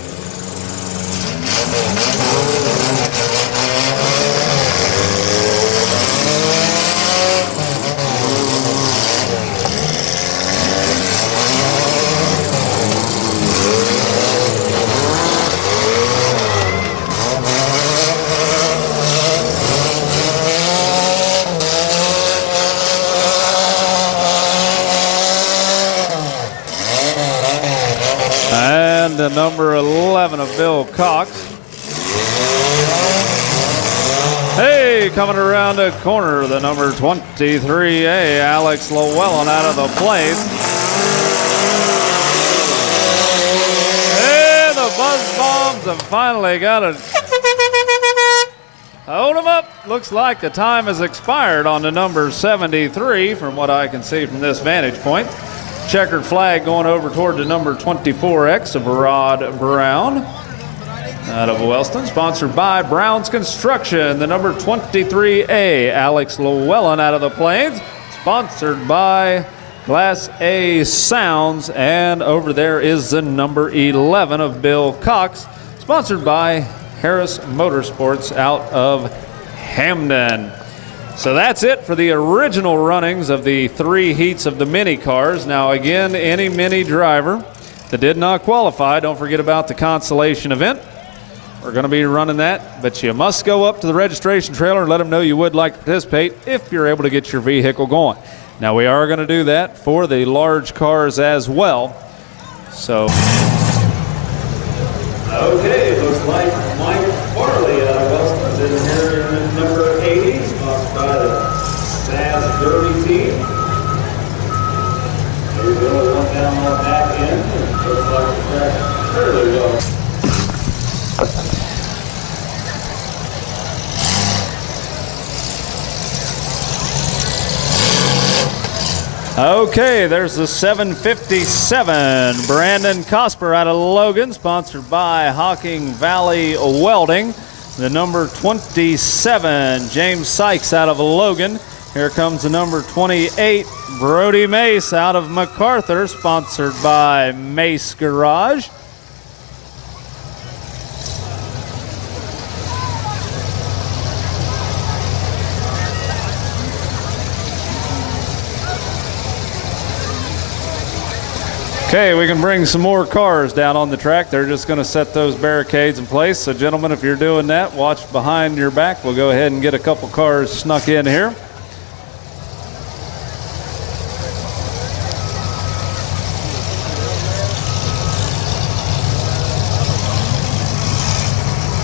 the number 11 of Bill Cox. Hey, coming around the corner, the number 23A, Alex Llewellyn out of the place. Hey, the buzz bombs have finally got it. Hold him up. Looks like the time has expired on the number 73 from what I can see from this vantage point. Checkered flag going over toward the number 24X of Rod Brown out of Wellston, sponsored by Brown's Construction. The number 23A, Alex Llewellyn out of the Plains, sponsored by Class A Sounds. And over there is the number 11 of Bill Cox, sponsored by Harris Motorsports out of Hamden. So that's it for the original runnings of the 3 heats of the mini cars. Now again, any mini driver that did not qualify, don't forget about the Consolation event. We're going to be running that, but you must go up to the registration trailer and let them know you would like to participate if you're able to get your vehicle going. Now we are going to do that for the large cars as well. So. Okay, it looks like Mike Farley out of Wellston is in here in number 80, sponsored by the SAS Derby team. There we go, one down on that end. Looks like the track fairly well. Okay, there's the 757. Brandon Cosper out of Logan, sponsored by Hocking Valley Welding. The number 27, James Sykes out of Logan. Here comes the number 28, Brody Mace out of MacArthur, sponsored by Mace Garage. Okay, we can bring some more cars down on the track. They're just going to set those barricades in place. So, gentlemen, if you're doing that, watch behind your back. We'll go ahead and get a couple cars snuck in here.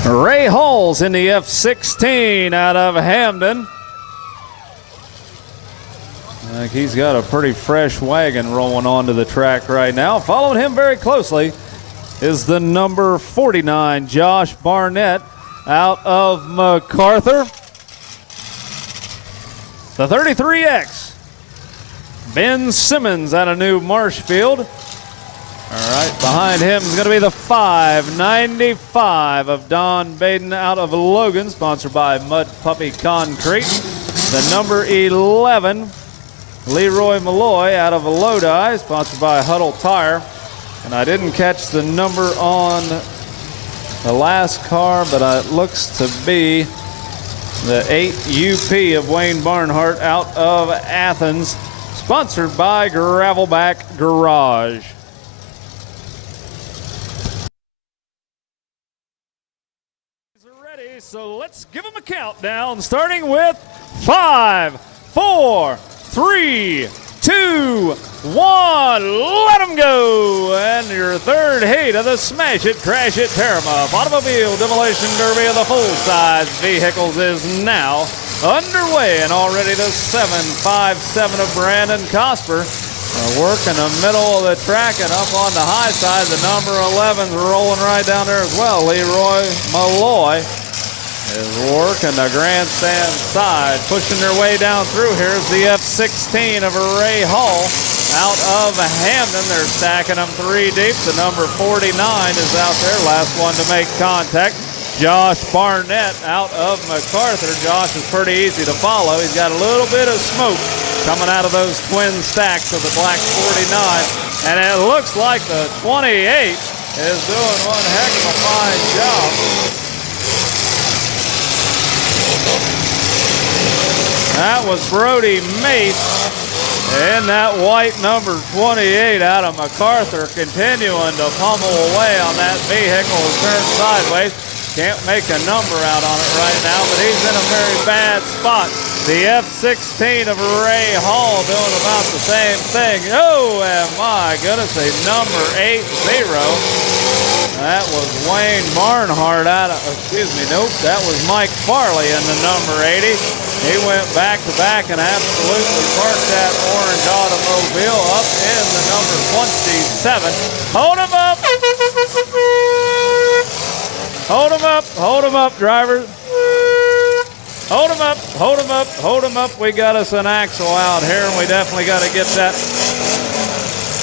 Ray Hall's in the F-16 out of Hamden. I think he's got a pretty fresh wagon rolling onto the track right now. Following him very closely is the number 49, Josh Barnett, out of MacArthur. The 33X, Ben Simmons out of New Marshfield. All right, behind him is going to be the 595 of Don Baden out of Logan, sponsored by Mud Puppy Concrete. The number 11, Leroy Malloy out of Lodi, sponsored by Huddle Tire. And I didn't catch the number on the last car, but it looks to be the 8 UP of Wayne Barnhart out of Athens, sponsored by Gravelback Garage. Ready, so let's give them a countdown, starting with 5, 4, 3, 2, 1, let them go! And your third heat of the Smash It, Crash It, Tear 'em Up Automobile Demolition Derby of the full-size vehicles is now underway, and already the 757 of Brandon Cosper working the middle of the track, and up on the high side, the number 11's rolling right down there as well. Leroy Malloy is working the grandstand side, pushing their way down through. Here's the F-16 of Ray Hall out of Hamden. They're stacking them 3 deep. The number 49 is out there, last one to make contact. Josh Barnett out of MacArthur. Josh is pretty easy to follow. He's got a little bit of smoke coming out of those twin stacks of the black 49. And it looks like the 28 is doing one heck of a fine job. That was Brody Mace in that white number 28 out of MacArthur, continuing to pummel away on that vehicle as turned sideways. Can't make a number out on it right now, but he's in a very bad spot. The F-16 of Ray Hall doing about the same thing. Oh, and my goodness, a number 80. That was Wayne Barnhart out of, that was Mike Farley in the number 80. He went back to back and absolutely parked that orange automobile up in the number 27. Hold him up! Hold him up, hold him up, drivers. Hold him up, hold him up, hold him up. We got us an axle out here, and we definitely got to get that.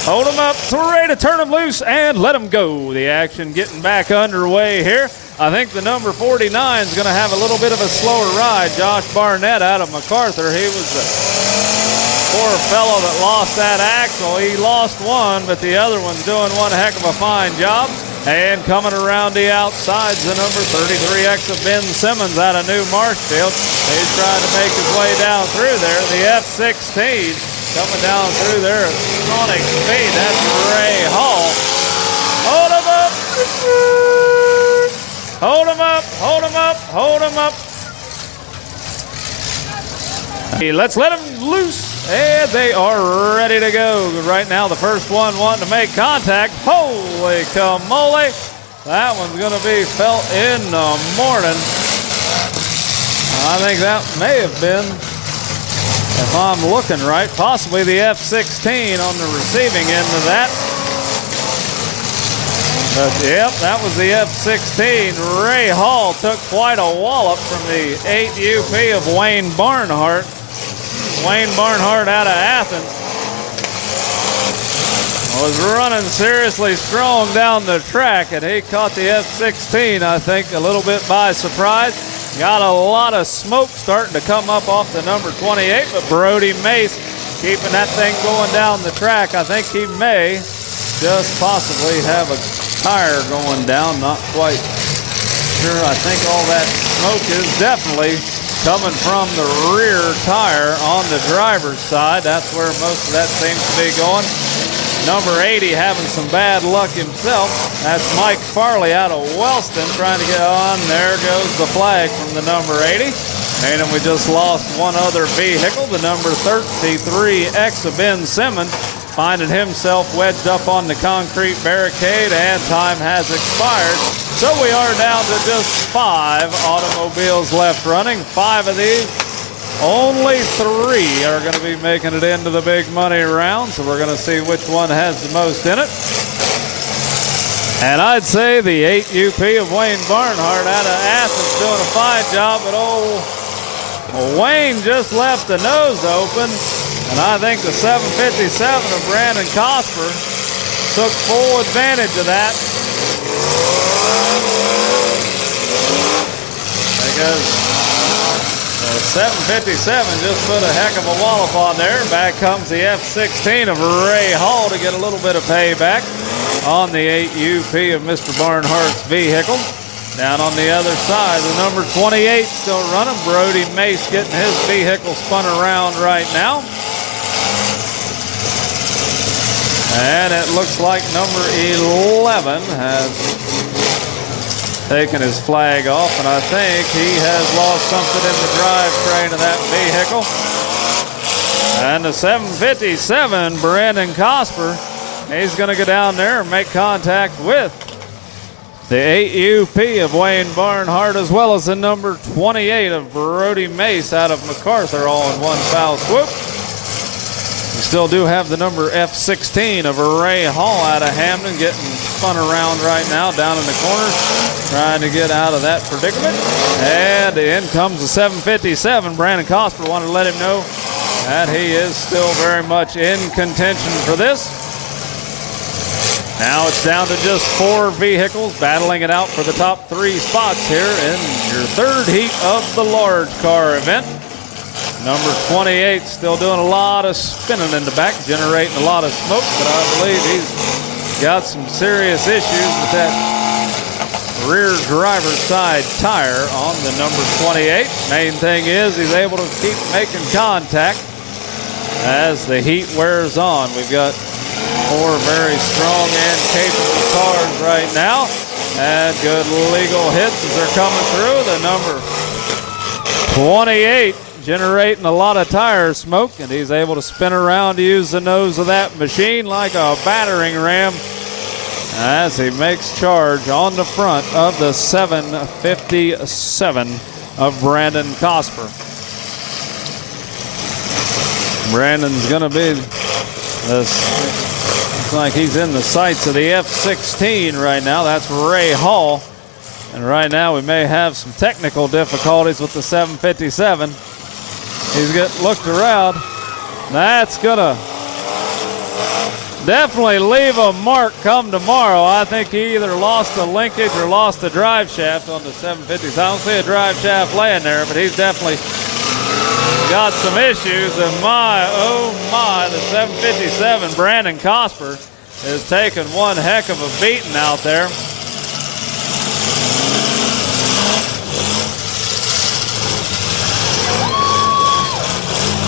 Hold him up, so we're ready to turn him loose and let him go. The action getting back underway here. I think the number 49 is going to have a little bit of a slower ride. Josh Barnett out of MacArthur. He was the poor fellow that lost that axle. He lost one, but the other one's doing one heck of a fine job. And coming around the outside's the number 33X of Ben Simmons out of New Marshfield. He's trying to make his way down through there. The F-16 coming down through there at sonic speed. That's Ray Hall. Hold him up. Hold him up, hold him up, hold him up. Hey, let's let them loose. And they are ready to go. Right now, the first one wanting to make contact. Holy camole. That one's going to be felt in the morning. I think that may have been, if I'm looking right, possibly the F-16 on the receiving end of that. But, yep, that was the F-16. Ray Hall took quite a wallop from the 8 UP of Wayne Barnhart. Wayne Barnhart out of Athens was running seriously strong down the track, and he caught the F-16, I think, a little bit by surprise. Got a lot of smoke starting to come up off the number 28, but Brody Mace keeping that thing going down the track. I think he may just possibly have a tire going down, not quite sure. I think all that smoke is definitely coming from the rear tire on the driver's side. That's where most of that seems to be going. Number 80 having some bad luck himself. That's Mike Farley out of Wellston trying to get on. There goes the flag from the number 80. And we just lost one other vehicle, the number 33X of Ben Simmons, finding himself wedged up on the concrete barricade, and time has expired. So we are down to just 5 automobiles left running. 5 of these Only 3 are going to be making it into the big money round, so we're going to see which one has the most in it. And I'd say the 8 UP of Wayne Barnhart out of Athens doing a fine job, but Wayne just left the nose open, and I think the 757 of Brandon Cosper took full advantage of that. Because the 757 just put a heck of a wallop on there. Back comes the F-16 of Ray Hall to get a little bit of payback on the 8 UP of Mr. Barnhart's vehicle. Down on the other side, the number 28 still running. Brody Mace getting his vehicle spun around right now. And it looks like number 11 has taken his flag off, and I think he has lost something in the drivetrain of that vehicle. And the 757, Brandon Cosper, he's going to go down there and make contact with the 8 UP of Wayne Barnhart, as well as the number 28 of Brody Mace out of MacArthur, all in one foul swoop. We still do have the number F-16 of Ray Hall out of Hamden getting spun around right now down in the corner, trying to get out of that predicament. And in comes the 757. Brandon Cosper wanted to let him know that he is still very much in contention for this. Now it's down to just 4 vehicles battling it out for the top 3 spots here in your third heat of the large car event. Number 28 still doing a lot of spinning in the back, generating a lot of smoke, but I believe he's got some serious issues with that rear driver's side tire on the number 28. Main thing is he's able to keep making contact as the heat wears on. We've got 4 very strong and capable cars right now, and good legal hits as they're coming through. The number 28 generating a lot of tire smoke, and he's able to spin around to use the nose of that machine like a battering ram as he makes charge on the front of the 757 of Brandon Cosper. Brandon's going to be this. Looks like he's in the sights of the F-16 right now. That's Ray Hall. And right now we may have some technical difficulties with the 757. He's getting looked around. That's going to definitely leave a mark come tomorrow. I think he either lost a linkage or lost a drive shaft on the 750s. I don't see a drive shaft laying there, but he's definitely got some issues. And my, oh my, the 757, Brandon Cosper, is taking one heck of a beating out there.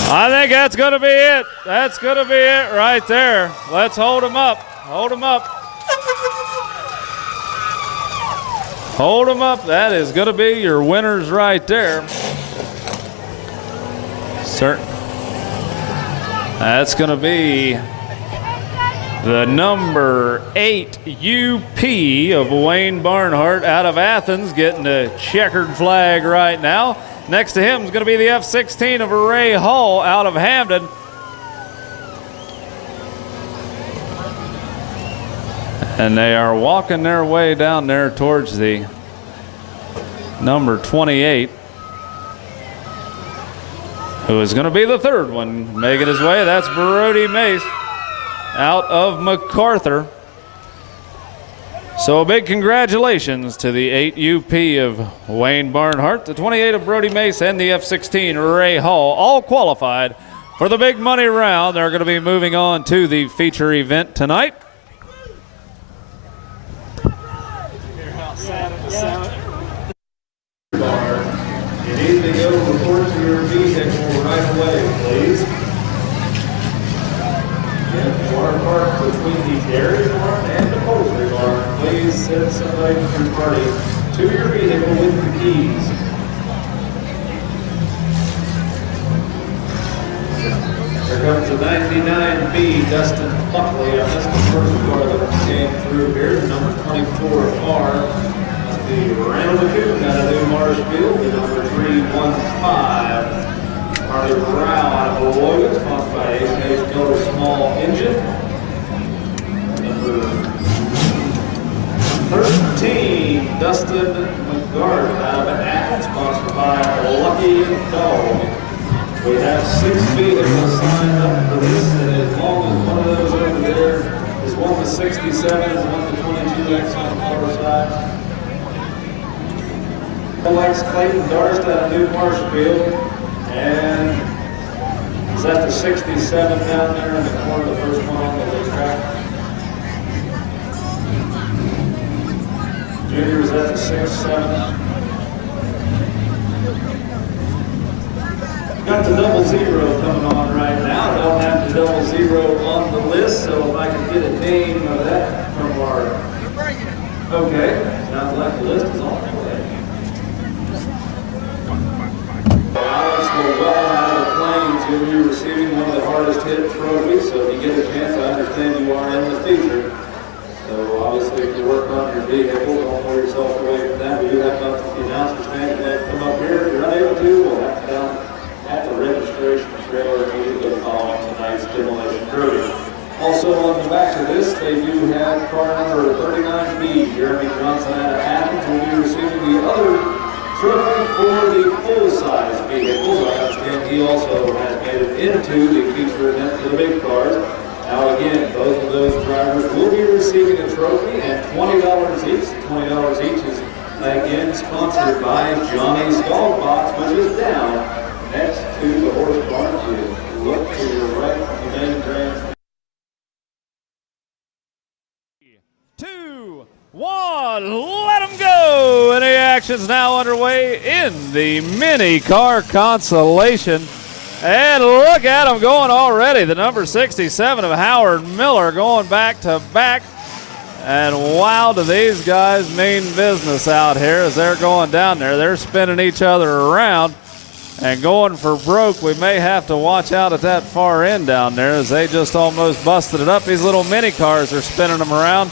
I think that's going to be it. That's going to be it right there. Let's hold him up. Hold him up. Hold him up. That is going to be your winners right there. Sir. That's going to be the number 8 UP of Wayne Barnhart out of Athens getting the checkered flag right now. Next to him is going to be the F-16 of Ray Hall out of Hamden. And they are walking their way down there towards the number 28, who is going to be the third one making his way. That's Brody Mace out of MacArthur. So a big congratulations to the 8 UP of Wayne Barnhart, the 28 of Brody Mace, and the F-16 Ray Hall, all qualified for the big money round. They're going to be moving on to the feature event tonight. You need to go report to your vehicle right away, please. Get car park between the dairy barn and the poultry barn. Please send somebody from your party to your vehicle with the keys. Here comes the 99B, Dustin Buckley. On this the first car that came through here, the number 24 car. Must be Randall McCoon out of New Marshfield, the number 315. Harley Brown out of Logan, sponsored by H&H Miller Small Engine. Number 13, Dustin McGarth out of Athens, sponsored by Lucky Dog. We have 6 vehicles signed up for this, and as long as one of those over there is one with 67, is one with 22X on the far side. Alex Clayton Darst out of New Marshfield, and is that the 67 down there in the corner, the first one on the racetrack? Junior, is that the 6-7? Got the 00 coming on right now. Don't have the 00 on the list, so if I can get a name of that from our. Okay, sounds like the list is on the way. Alex Llewellyn out of the Plains, Junior, receiving one of the hardest hit trophies. So if you get a chance, I understand you are in the feature. So obviously, if you work on your vehicle, don't wear yourself away from that. We do have up to the announcer stand and come up here. If you're unable to, we'll have to down at the registration trailer immediately following tonight's demolition derby. Also on the back of this, they do have car number 39B, Jeremy Johnson out of Athens, will be receiving the other trophy for the full-size vehicles. I understand he also has made it into the feature event for the big cars. Now again, both of those drivers will be receiving a trophy and $20 each. $20 each is again sponsored by Johnny's Dog Box, which is down next to the horse barn. You look to your right on the main grand. 2, 1, let them go! And the action's now underway in the mini Car Consolation. And look at him going already. The number 67 of Howard Miller going back to back. And wow, do these guys mean business out here as they're going down there. They're spinning each other around and going for broke. We may have to watch out at that far end down there as they just almost busted it up. These little mini cars are spinning them around.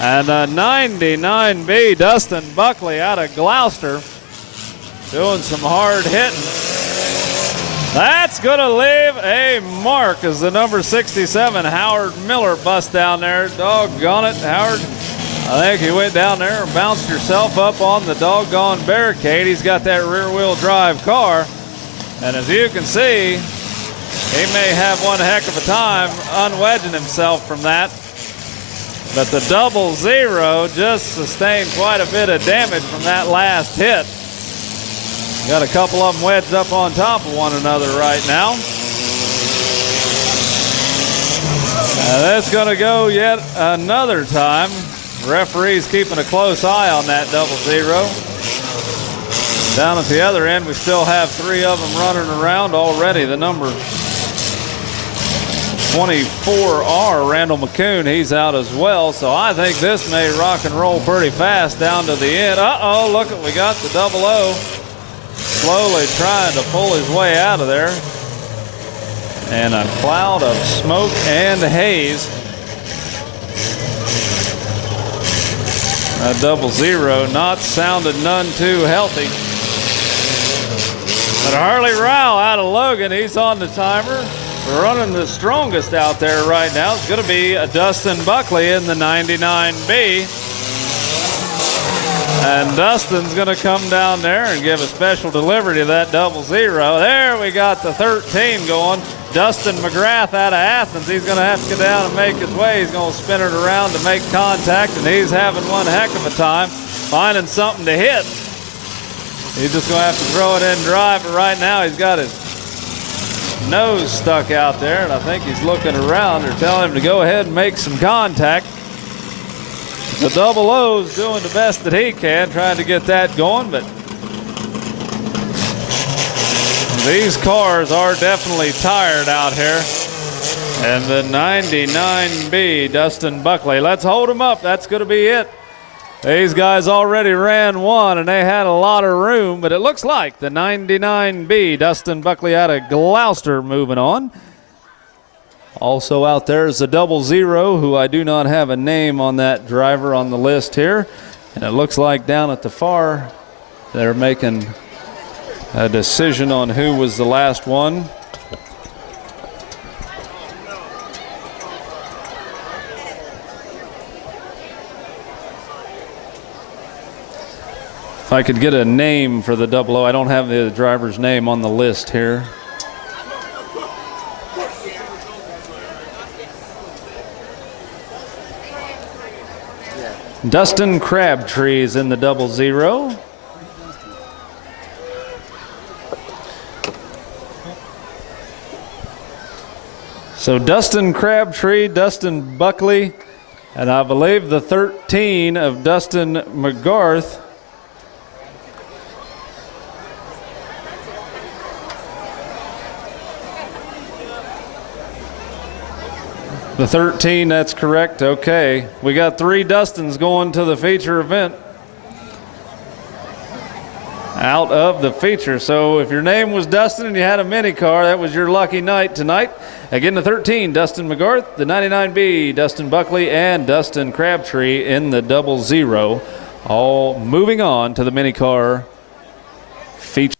And 99B, Dustin Buckley out of Gloucester, doing some hard hitting. That's going to leave a mark as the number 67, Howard Miller, bust down there. Doggone it, Howard. I think he went down there and bounced herself up on the doggone barricade. He's got that rear-wheel drive car. And as you can see, he may have one heck of a time unwedging himself from that. But the 00 just sustained quite a bit of damage from that last hit. Got a couple of them wedged up on top of one another right now. And that's going to go yet another time. Referee's keeping a close eye on that 00. Down at the other end, we still have 3 of them running around already. The number 24R, Randall McCoon, he's out as well. So I think this may rock and roll pretty fast down to the end. Uh-oh, look, we got the 00. Slowly trying to pull his way out of there. And a cloud of smoke and haze. That 00 not sounded none too healthy. But Harley Rowell out of Logan, he's on the timer. Running the strongest out there right now is going to be Dustin Buckley in the 99B. And Dustin's going to come down there and give a special delivery to that 00. There we got the 13 going. Dustin McGrath out of Athens. He's going to have to get down and make his way. He's going to spin it around to make contact, and he's having one heck of a time finding something to hit. He's just going to have to throw it in drive, but right now he's got his nose stuck out there, and I think he's looking around. They're telling him to go ahead and make some contact. The 00's doing the best that he can, trying to get that going, but these cars are definitely tired out here. And the 99B, Dustin Buckley. Let's hold him up. That's going to be it. These guys already ran one, and they had a lot of room, but it looks like the 99B, Dustin Buckley out of Gloucester, moving on. Also out there is the 00, who I do not have a name on that driver on the list here. And it looks like down at the far, they're making a decision on who was the last one. If I could get a name for the 00, I don't have the driver's name on the list here. Dustin Crabtree is in the 00. So Dustin Crabtree, Dustin Buckley, and I believe the 13 of Dustin McGarth. The 13, that's correct. Okay. We got 3 Dustins going to the feature event. Out of the feature. So if your name was Dustin and you had a mini car, that was your lucky night tonight. Again, the 13, Dustin McGarth, the 99B, Dustin Buckley, and Dustin Crabtree in the 00. All moving on to the mini car feature.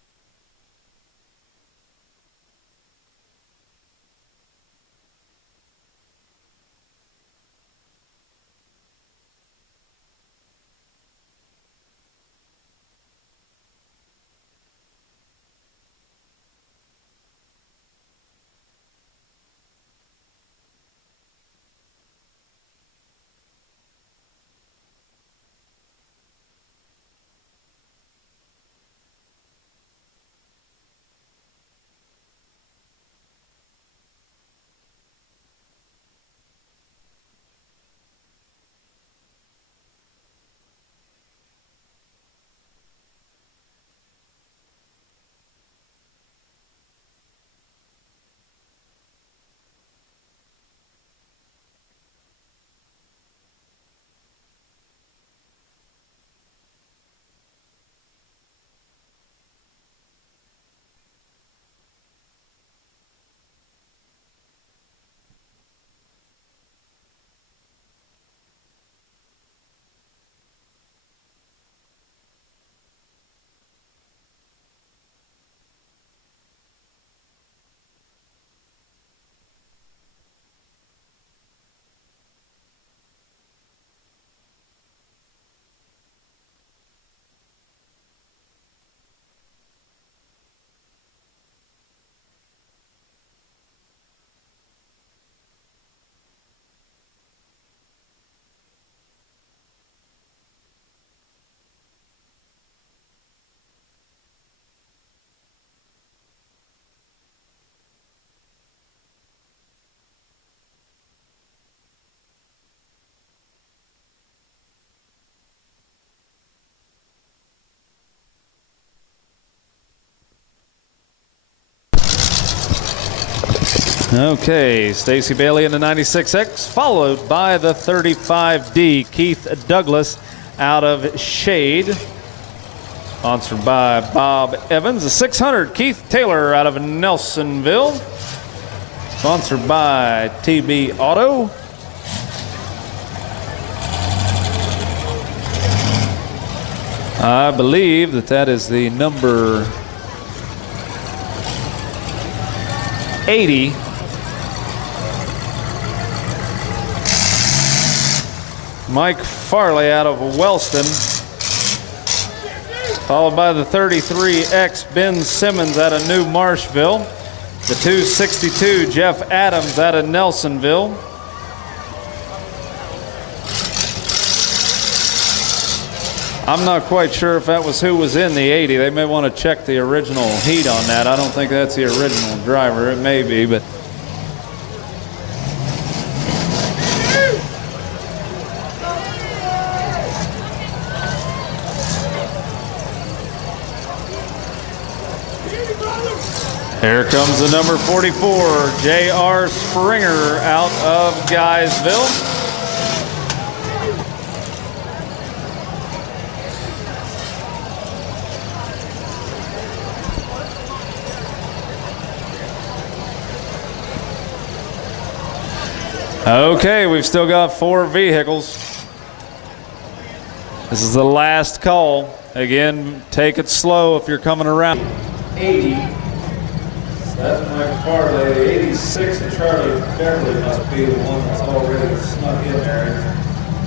Okay, Stacy Bailey in the 96X, followed by the 35D, Keith Douglas out of Shade. Sponsored by Bob Evans. The 600, Keith Taylor out of Nelsonville. Sponsored by TB Auto. I believe that is the number 80. Mike Farley out of Wellston, followed by the 33X Ben Simmons out of New Marshville, the 262 Jeff Adams out of Nelsonville, I'm not quite sure if that was who was in the 80. They may want to check the original heat on that. I don't think that's the original driver. It may be, but here comes the number 44, J.R. Springer out of Guysville. Okay, we've still got 4 vehicles. This is the last call. Again, take it slow if you're coming around. 80. That's Mike Farley. 86, and Charlie Beverly must be the one that's already snuck in there.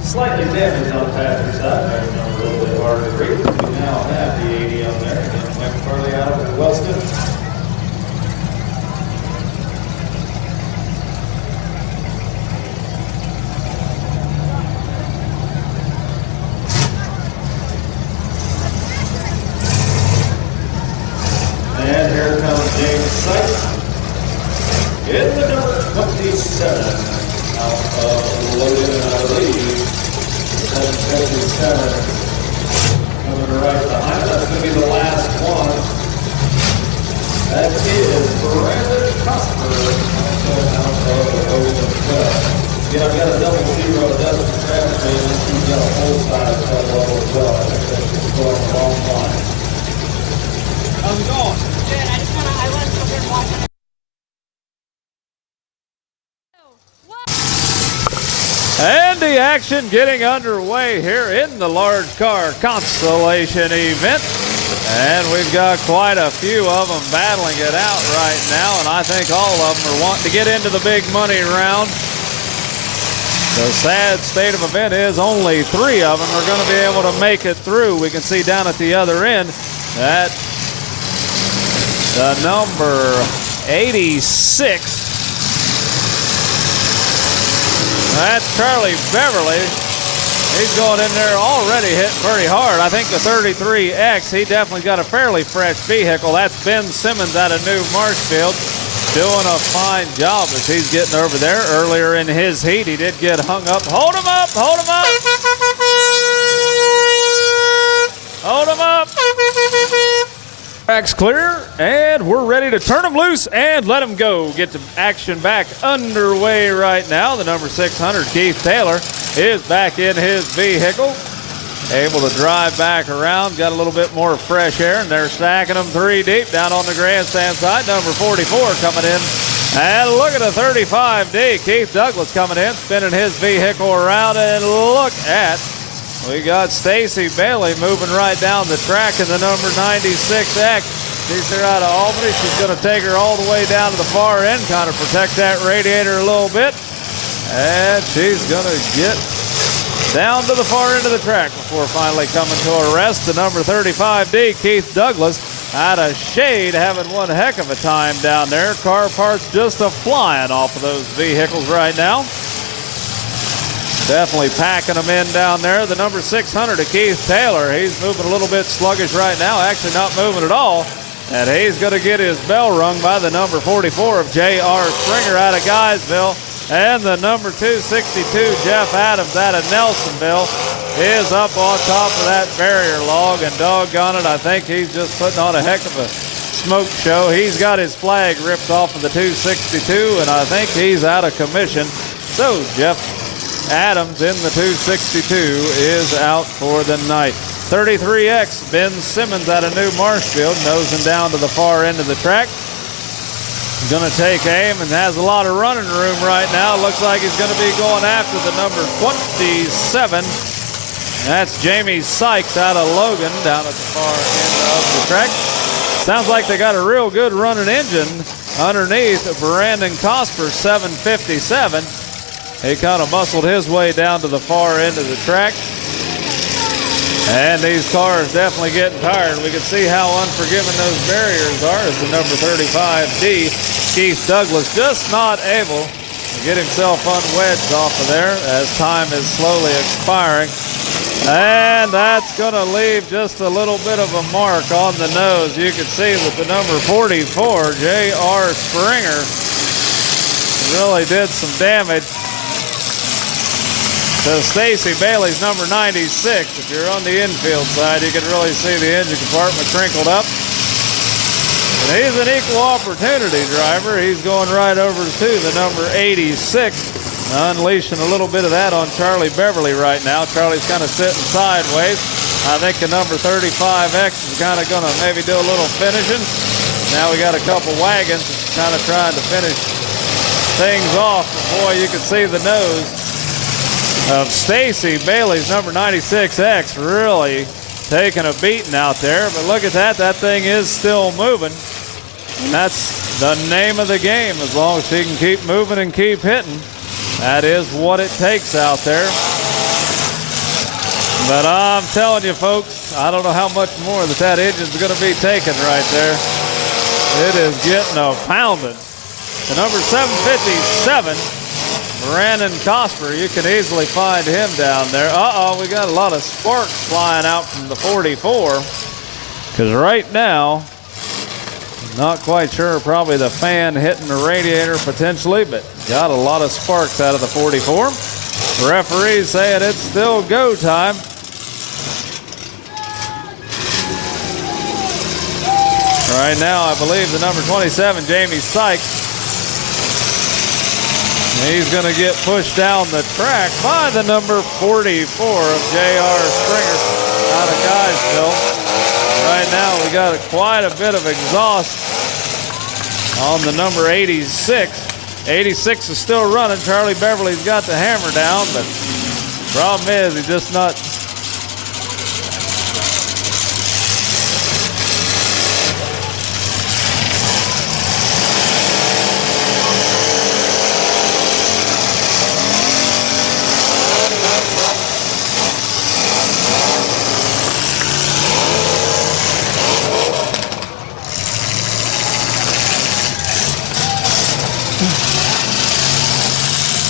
Slightly damaged on the passenger side, making it a little bit harder to read. We now have the 80 on there. Again, Mike Farley out of Wellston. And here comes James Sykes in the number 27 out of Logan, I believe. 757 coming right behind. That's going to be the last one. That is Brandon Cosper out of Logan as well. Yeah, I've got a double zero, Dustin Travis, and he's got a full-size level as well. I think that's just going a long line. How's it going? Good. I want to come here and watch it. And the action getting underway here in the large car consolation event. And we've got quite a few of them battling it out right now, and I think all of them are wanting to get into the big money round. The sad state of event is only 3 of them are going to be able to make it through. We can see down at the other end that the number 86, that's Charlie Beverly. He's going in there already hitting pretty hard. I think the 33X, he definitely got a fairly fresh vehicle. That's Ben Simmons out of New Marshfield, doing a fine job as he's getting over there. Earlier in his heat, he did get hung up. Hold him up, hold him up. Hold him up. Track's clear, and we're ready to turn them loose and let them go. Get the action back underway right now. The number 600, Keith Taylor, is back in his vehicle, able to drive back around. Got a little bit more fresh air, and they're stacking them 3 deep down on the grandstand side. Number 44 coming in. And look at the 35D, Keith Douglas coming in, spinning his vehicle around, and look at, we got Stacy Bailey moving right down the track in the number 96X. She's here out of Albany. She's going to take her all the way down to the far end, kind of protect that radiator a little bit. And she's going to get down to the far end of the track before finally coming to a rest. The number 35D, Keith Douglas, out of shade, having one heck of a time down there. Car parts just a-flying off of those vehicles right now. Definitely packing them in down there. The number 600 of Keith Taylor. He's moving a little bit sluggish right now, actually not moving at all. And he's going to get his bell rung by the number 44 of J.R. Springer out of Guysville. And the number 262, Jeff Adams out of Nelsonville, is up on top of that barrier log. And doggone it, I think he's just putting on a heck of a smoke show. He's got his flag ripped off of the 262, and I think he's out of commission. So Jeff Adams in the 262 is out for the night. 33X, Ben Simmons out of New Marshfield, nosing down to the far end of the track. Going to take aim and has a lot of running room right now. Looks like he's going to be going after the number 27. That's Jamie Sykes out of Logan down at the far end of the track. Sounds like they got a real good running engine underneath Brandon Cosper 757. He kind of muscled his way down to the far end of the track. And these cars definitely getting tired. We can see how unforgiving those barriers are as the number 35D, Keith Douglas, just not able to get himself unwedged off of there as time is slowly expiring. And that's going to leave just a little bit of a mark on the nose. You can see that the number 44, J.R. Springer, really did some damage to Stacy Bailey's number 96. If you're on the infield side, you can really see the engine compartment crinkled up. And he's an equal opportunity driver. He's going right over to the number 86, unleashing a little bit of that on Charlie Beverly right now. Charlie's kind of sitting sideways. I think the number 35X is kind of going to maybe do a little finishing. Now we got a couple wagons kind of trying to finish things off. Boy, you can see the nose of Stacy Bailey's number 96X really taking a beating out there, but look at that. That thing is still moving. And that's the name of the game. As long as she can keep moving and keep hitting, that is what it takes out there. But I'm telling you, folks, I don't know how much more that engine's going to be taking right there. It is getting a pounding. The number 757, Brandon Cosper, you can easily find him down there. We got a lot of sparks flying out from the 44. Because right now, not quite sure, probably the fan hitting the radiator potentially, but got a lot of sparks out of the 44. The referee's saying it's still go time. Right now, I believe the number 27, Jamie Sykes, he's going to get pushed down the track by the number 44 of J.R. Stringer out of Guysville. Right now, we got quite a bit of exhaust on the number 86. 86 is still running. Charlie Beverly's got the hammer down, but problem is he's just not.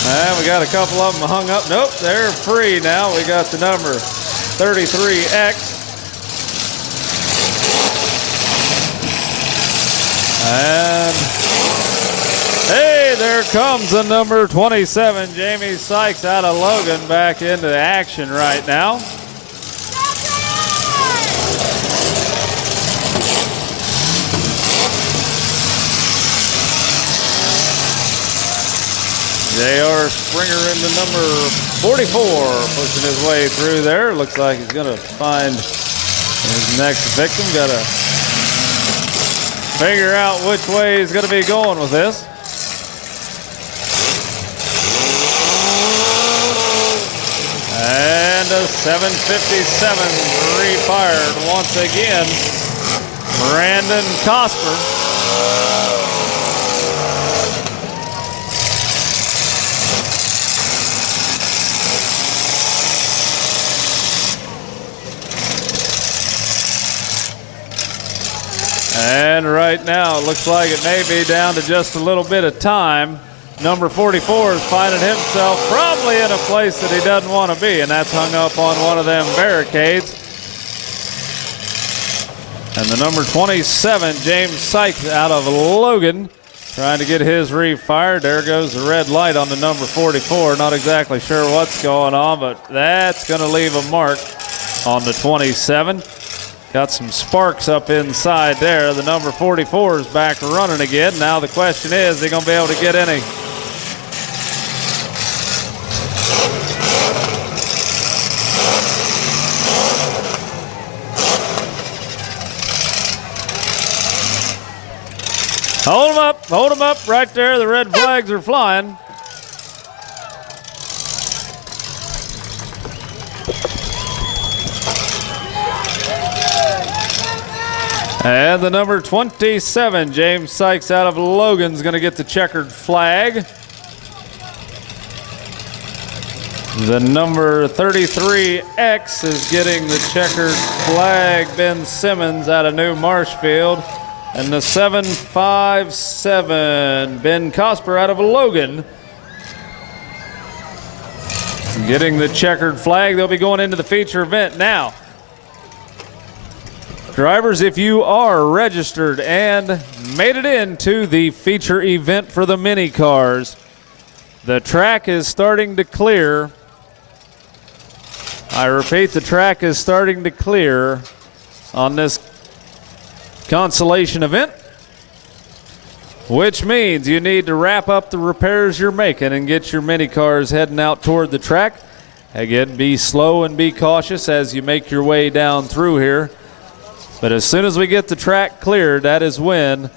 And we got a couple of them hung up. Nope, they're free now. We got the number 33X. And hey, there comes the number 27, Jamie Sykes out of Logan, back into action right now. J.R. Springer into number 44, pushing his way through there. Looks like he's going to find his next victim. Got to figure out which way he's going to be going with this. And a 757 refired once again. Brandon Cosper. And right now, it looks like it may be down to just a little bit of time. Number 44 is finding himself probably in a place that he doesn't want to be, and that's hung up on one of them barricades. And the number 27, James Sykes out of Logan, trying to get his refired. There goes the red light on the number 44. Not exactly sure what's going on, but that's going to leave a mark on the 27. Got some sparks up inside there. The number 44 is back running again. Now the question is he going to be able to get any? Hold him up right there. The red flags are flying. And the number 27, James Sykes out of Logan, is going to get the checkered flag. The number 33X is getting the checkered flag. Ben Simmons out of New Marshfield. And the 757, Ben Cosper out of Logan, getting the checkered flag. They'll be going into the feature event now. Drivers, if you are registered and made it into the feature event for the mini cars, the track is starting to clear. I repeat, the track is starting to clear on this consolation event, which means you need to wrap up the repairs you're making and get your mini cars heading out toward the track. Again, be slow and be cautious as you make your way down through here. But as soon as we get the track cleared, that is when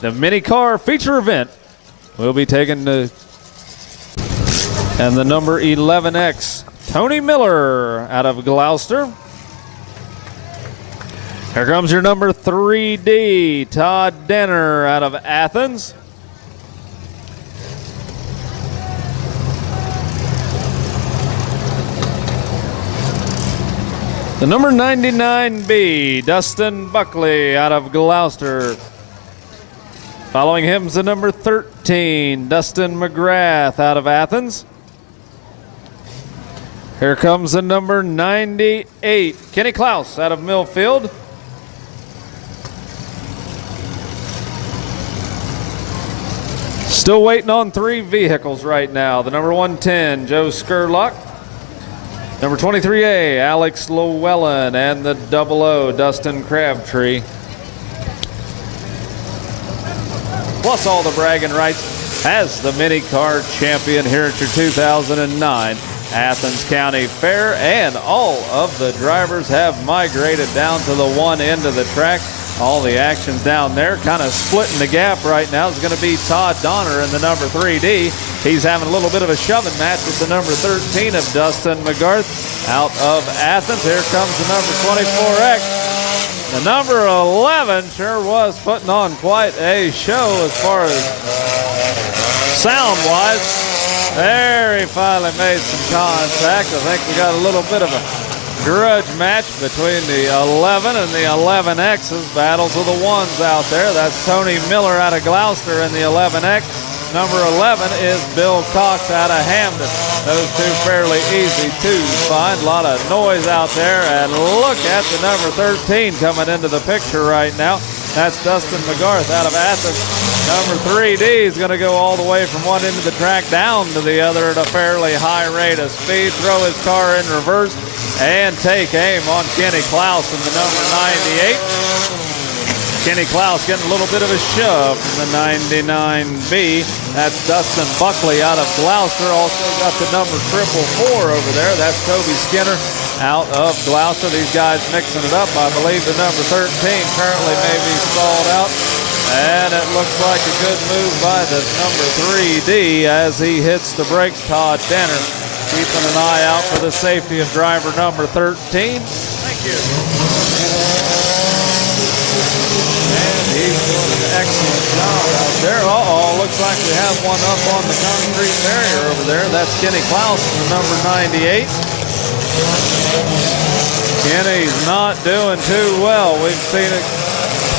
the mini car feature event will be taken to. And the number 11X, Tony Miller out of Gloucester. Here comes your number 3D, Todd Denner out of Athens. The number 99B, Dustin Buckley out of Gloucester. Following him is the number 13, Dustin McGrath out of Athens. Here comes the number 98, Kenny Klaus out of Millfield. Still waiting on 3 vehicles right now. The number 110, Joe Skurlock. Number 23A, Alex Llewellyn, and the 00, Dustin Crabtree. Plus all the bragging rights as the mini car champion here at your 2009 Athens County Fair. And all of the drivers have migrated down to the one end of the track. All the action's down there, kind of splitting the gap right now is going to be Todd Donner in the number 3D. He's having a little bit of a shoving match with the number 13 of Dustin McGarth out of Athens. Here comes the number 24X. The number 11 sure was putting on quite a show as far as sound-wise. There he finally made some contact. I think we got a little bit of a grudge match between the 11 and the 11X's. Battles of the ones out there. That's Tony Miller out of Gloucester in the 11X. Number 11 is Bill Cox out of Hamden. Those two fairly easy to find. A lot of noise out there. And look at the number 13 coming into the picture right now. That's Dustin McGarth out of Athens. Number 3D is going to go all the way from one end of the track down to the other at a fairly high rate of speed. Throw his car in reverse and take aim on Kenny Klaus in the number 98. Kenny Klaus getting a little bit of a shove from the 99B. That's Dustin Buckley out of Gloucester. Also got the number 444 over there. That's Toby Skinner out of Gloucester. These guys mixing it up. I believe the number 13 currently may be stalled out. And it looks like a good move by the number 3D as he hits the brakes. Todd Denner keeping an eye out for the safety of driver number 13. Thank you. And he's doing an excellent job out there. Looks like we have one up on the concrete barrier over there. That's Kenny Klaus, the number 98. Kenny's not doing too well. We've seen it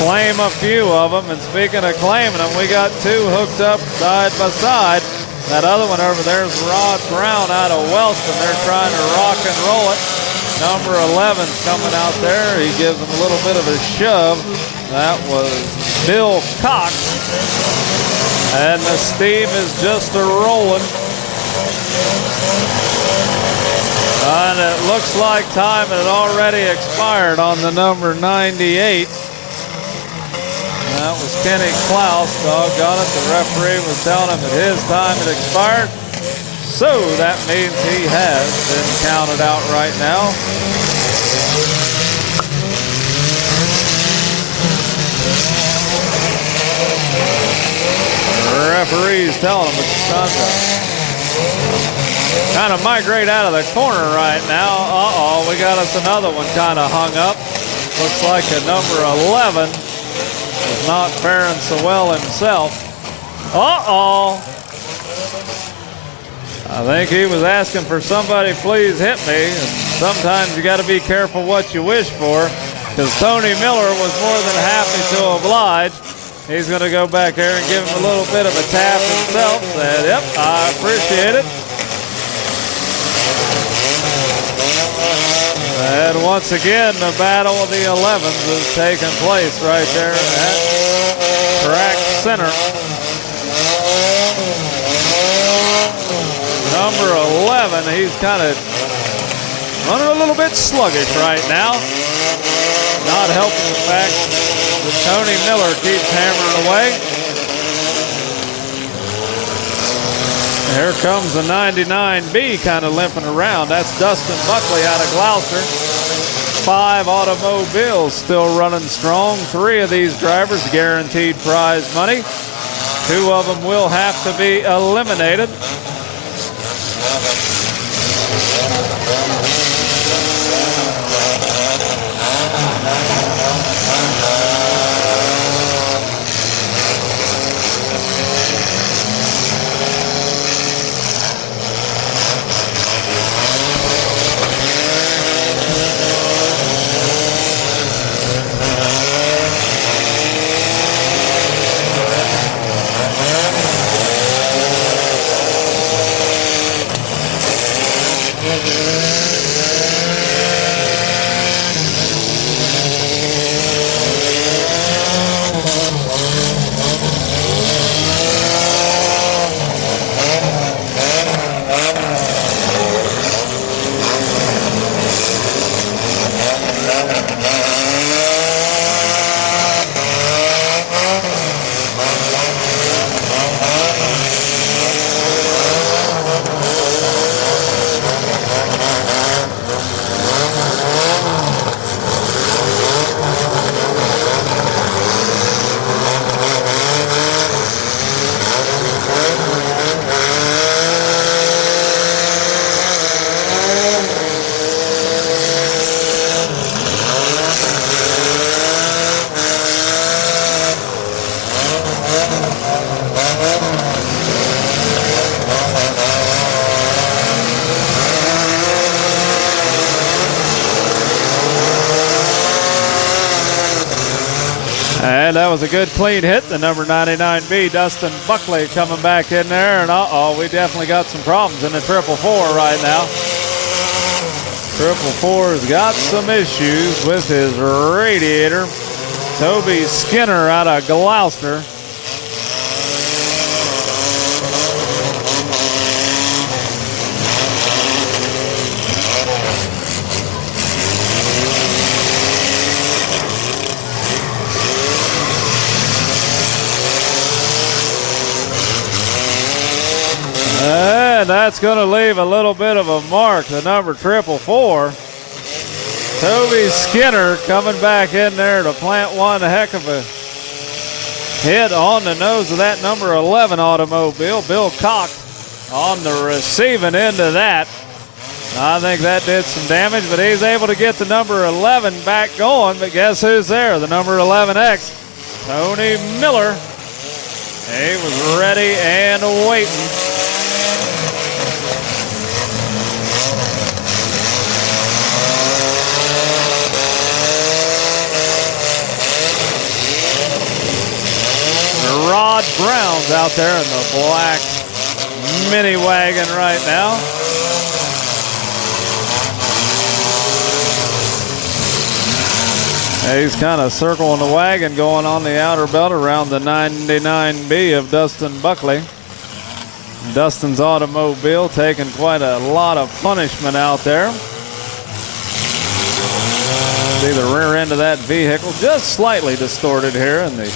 claim a few of them. And speaking of claiming them, we got 2 hooked up side by side. That other one over there is Rod Brown out of Wellston. They're trying to rock and roll it. Number 11's coming out there. He gives him a little bit of a shove. That was Bill Cox. And the steam is just a-rolling. And it looks like time had already expired on the number 98. That was Kenny Klaus. Doggone it. The referee was telling him that his time had expired. So that means he has been counted out right now. The referee's telling him it's time to kind of migrate out of the corner right now. We got us another one kind of hung up. Looks like a number 11 is not faring so well himself. I think he was asking for somebody, please hit me. And sometimes you got to be careful what you wish for, because Tony Miller was more than happy to oblige. He's going to go back there and give him a little bit of a tap himself. Said, yep, I appreciate it. And once again, the battle of the 11s is taking place right there at track center. Number 11, he's kind of running a little bit sluggish right now. Not helping the fact that Tony Miller keeps hammering away. Here comes the 99B kind of limping around. That's Dustin Buckley out of Gloucester. 5 automobiles still running strong. 3 of these drivers guaranteed prize money. 2 of them will have to be eliminated. that was a good clean hit. The number 99B, Dustin Buckley, coming back in there. And we definitely got some problems in the 444 right now. 444's got some issues with his radiator. Toby Skinner out of Gloucester. And that's going to leave a little bit of a mark. The number 444. Toby Skinner coming back in there to plant one heck of a hit on the nose of that number 11 automobile. Bill Cox on the receiving end of that. I think that did some damage, but he's able to get the number 11 back going. But guess who's there? The number 11X, Tony Miller. He was ready and waiting. Rod Brown's out there in the black mini wagon right now. He's kind of circling the wagon, going on the outer belt around the 99B of Dustin Buckley. Dustin's automobile taking quite a lot of punishment out there. See the rear end of that vehicle just slightly distorted here in the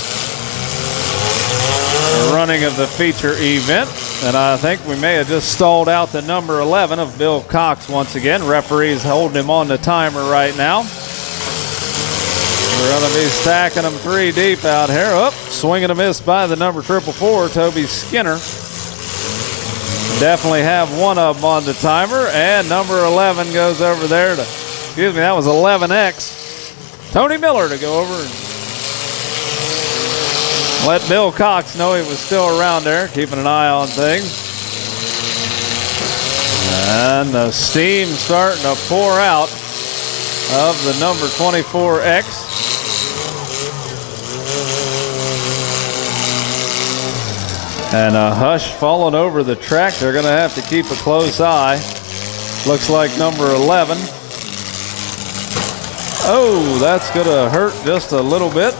running of the feature event, and I think we may have just stalled out the number 11 of Bill Cox once again. Referee's holding him on the timer right now. We're going to be stacking them 3 deep out here. Oh, swinging a miss by the number 444, Toby Skinner. Definitely have one of them on the timer, and number 11 goes over there to, excuse me, that was 11X. Tony Miller to go over and let Bill Cox know he was still around there, keeping an eye on things. And the steam starting to pour out of the number 24X. And a hush falling over the track. They're going to have to keep a close eye. Looks like number 11. Oh, that's going to hurt just a little bit.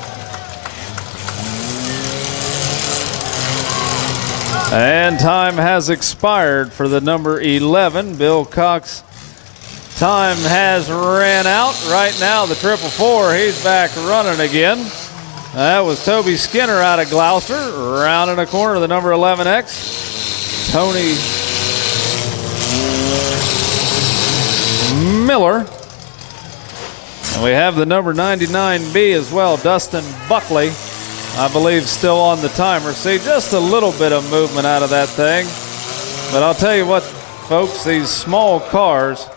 And time has expired for the number 11. Bill Cox, time has ran out. Right now, the 444, he's back running again. That was Toby Skinner out of Gloucester. Rounding a corner, the number 11X, Tony Miller. And we have the number 99B as well, Dustin Buckley. I believe still on the timer. See, just a little bit of movement out of that thing. But I'll tell you what, folks, these small cars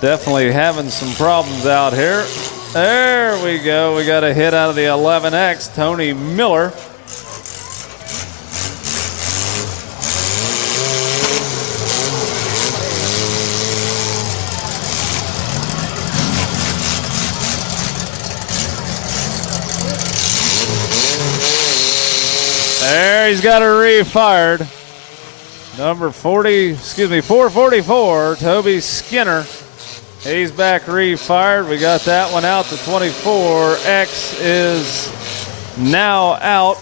definitely having some problems out here. There we go. We got a hit out of the 11X, Tony Miller. There, he's got it refired. Number 444, Toby Skinner. He's back refired. We got that one out. The 24X is now out.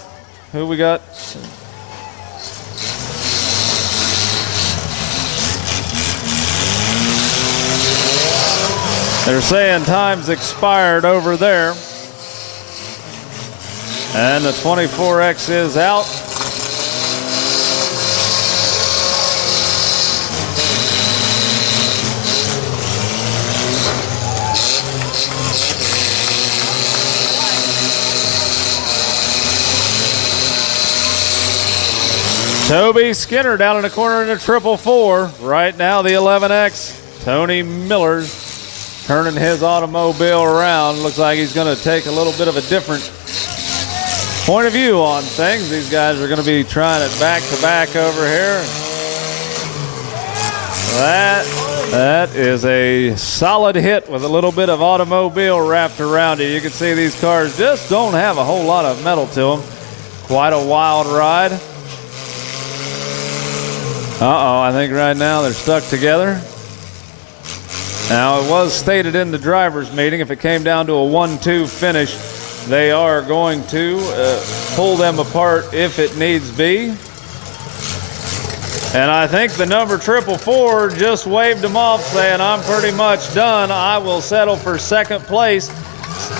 Who we got? They're saying time's expired over there. And the 24X is out. Toby Skinner down in the corner in the 444. Right now the 11X, Tony Miller, turning his automobile around. Looks like he's going to take a little bit of a different point of view on things. These guys are going to be trying it back to back over here. That That is a solid hit with a little bit of automobile wrapped around it. You can see these cars just don't have a whole lot of metal to them. Quite a wild ride. Uh-oh, I think right now they're stuck together. Now, it was stated in the driver's meeting, if it came down to a 1-2 finish, they are going to pull them apart if it needs be. And I think the number 444 just waved them off, saying, I'm pretty much done. I will settle for second place,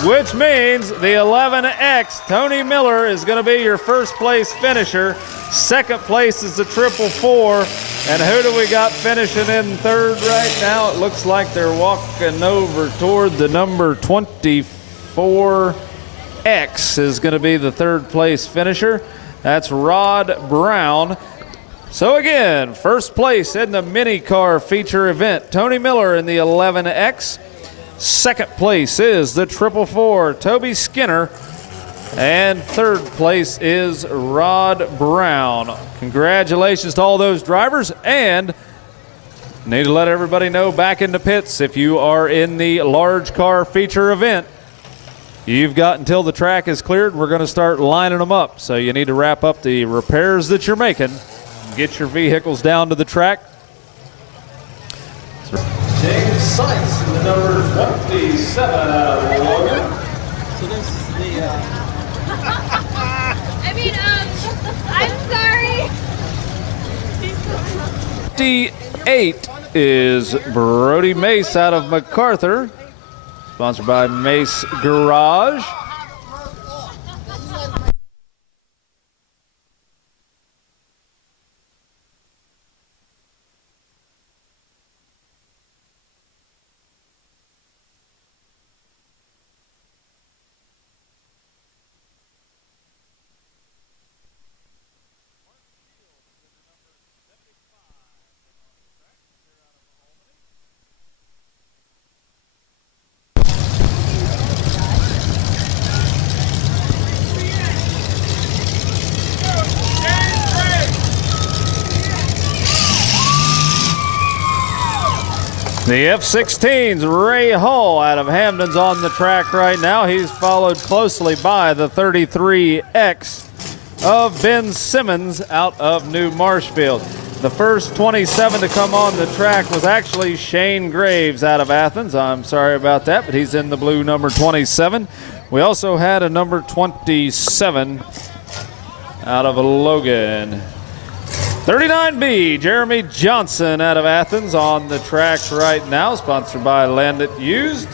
which means the 11X, Tony Miller, is going to be your first place finisher. Second place is the 444. And who do we got finishing in third right now? It looks like they're walking over toward the number 24X is going to be the third place finisher. That's Rod Brown. So again, first place in the mini car feature event, Tony Miller in the 11X. Second place is the 444, Toby Skinner. And third place is Rod Brown. Congratulations to all those drivers. And need to let everybody know back in the pits, if you are in the large car feature event, you've got until the track is cleared. We're going to start lining them up. So you need to wrap up the repairs that you're making. Get your vehicles down to the track. James Sykes in the number 27 out of Logan. So this is the, I'm sorry. 58 is Brody Mace out of MacArthur. Sponsored by Mace Garage. The F-16's Ray Hall out of Hamden's on the track right now. He's followed closely by the 33X of Ben Simmons out of New Marshfield. The first 27 to come on the track was actually Shane Graves out of Athens. I'm sorry about that, but he's in the blue number 27. We also had a number 27 out of Logan. 39B, Jeremy Johnson out of Athens on the track right now, sponsored by Landit Used.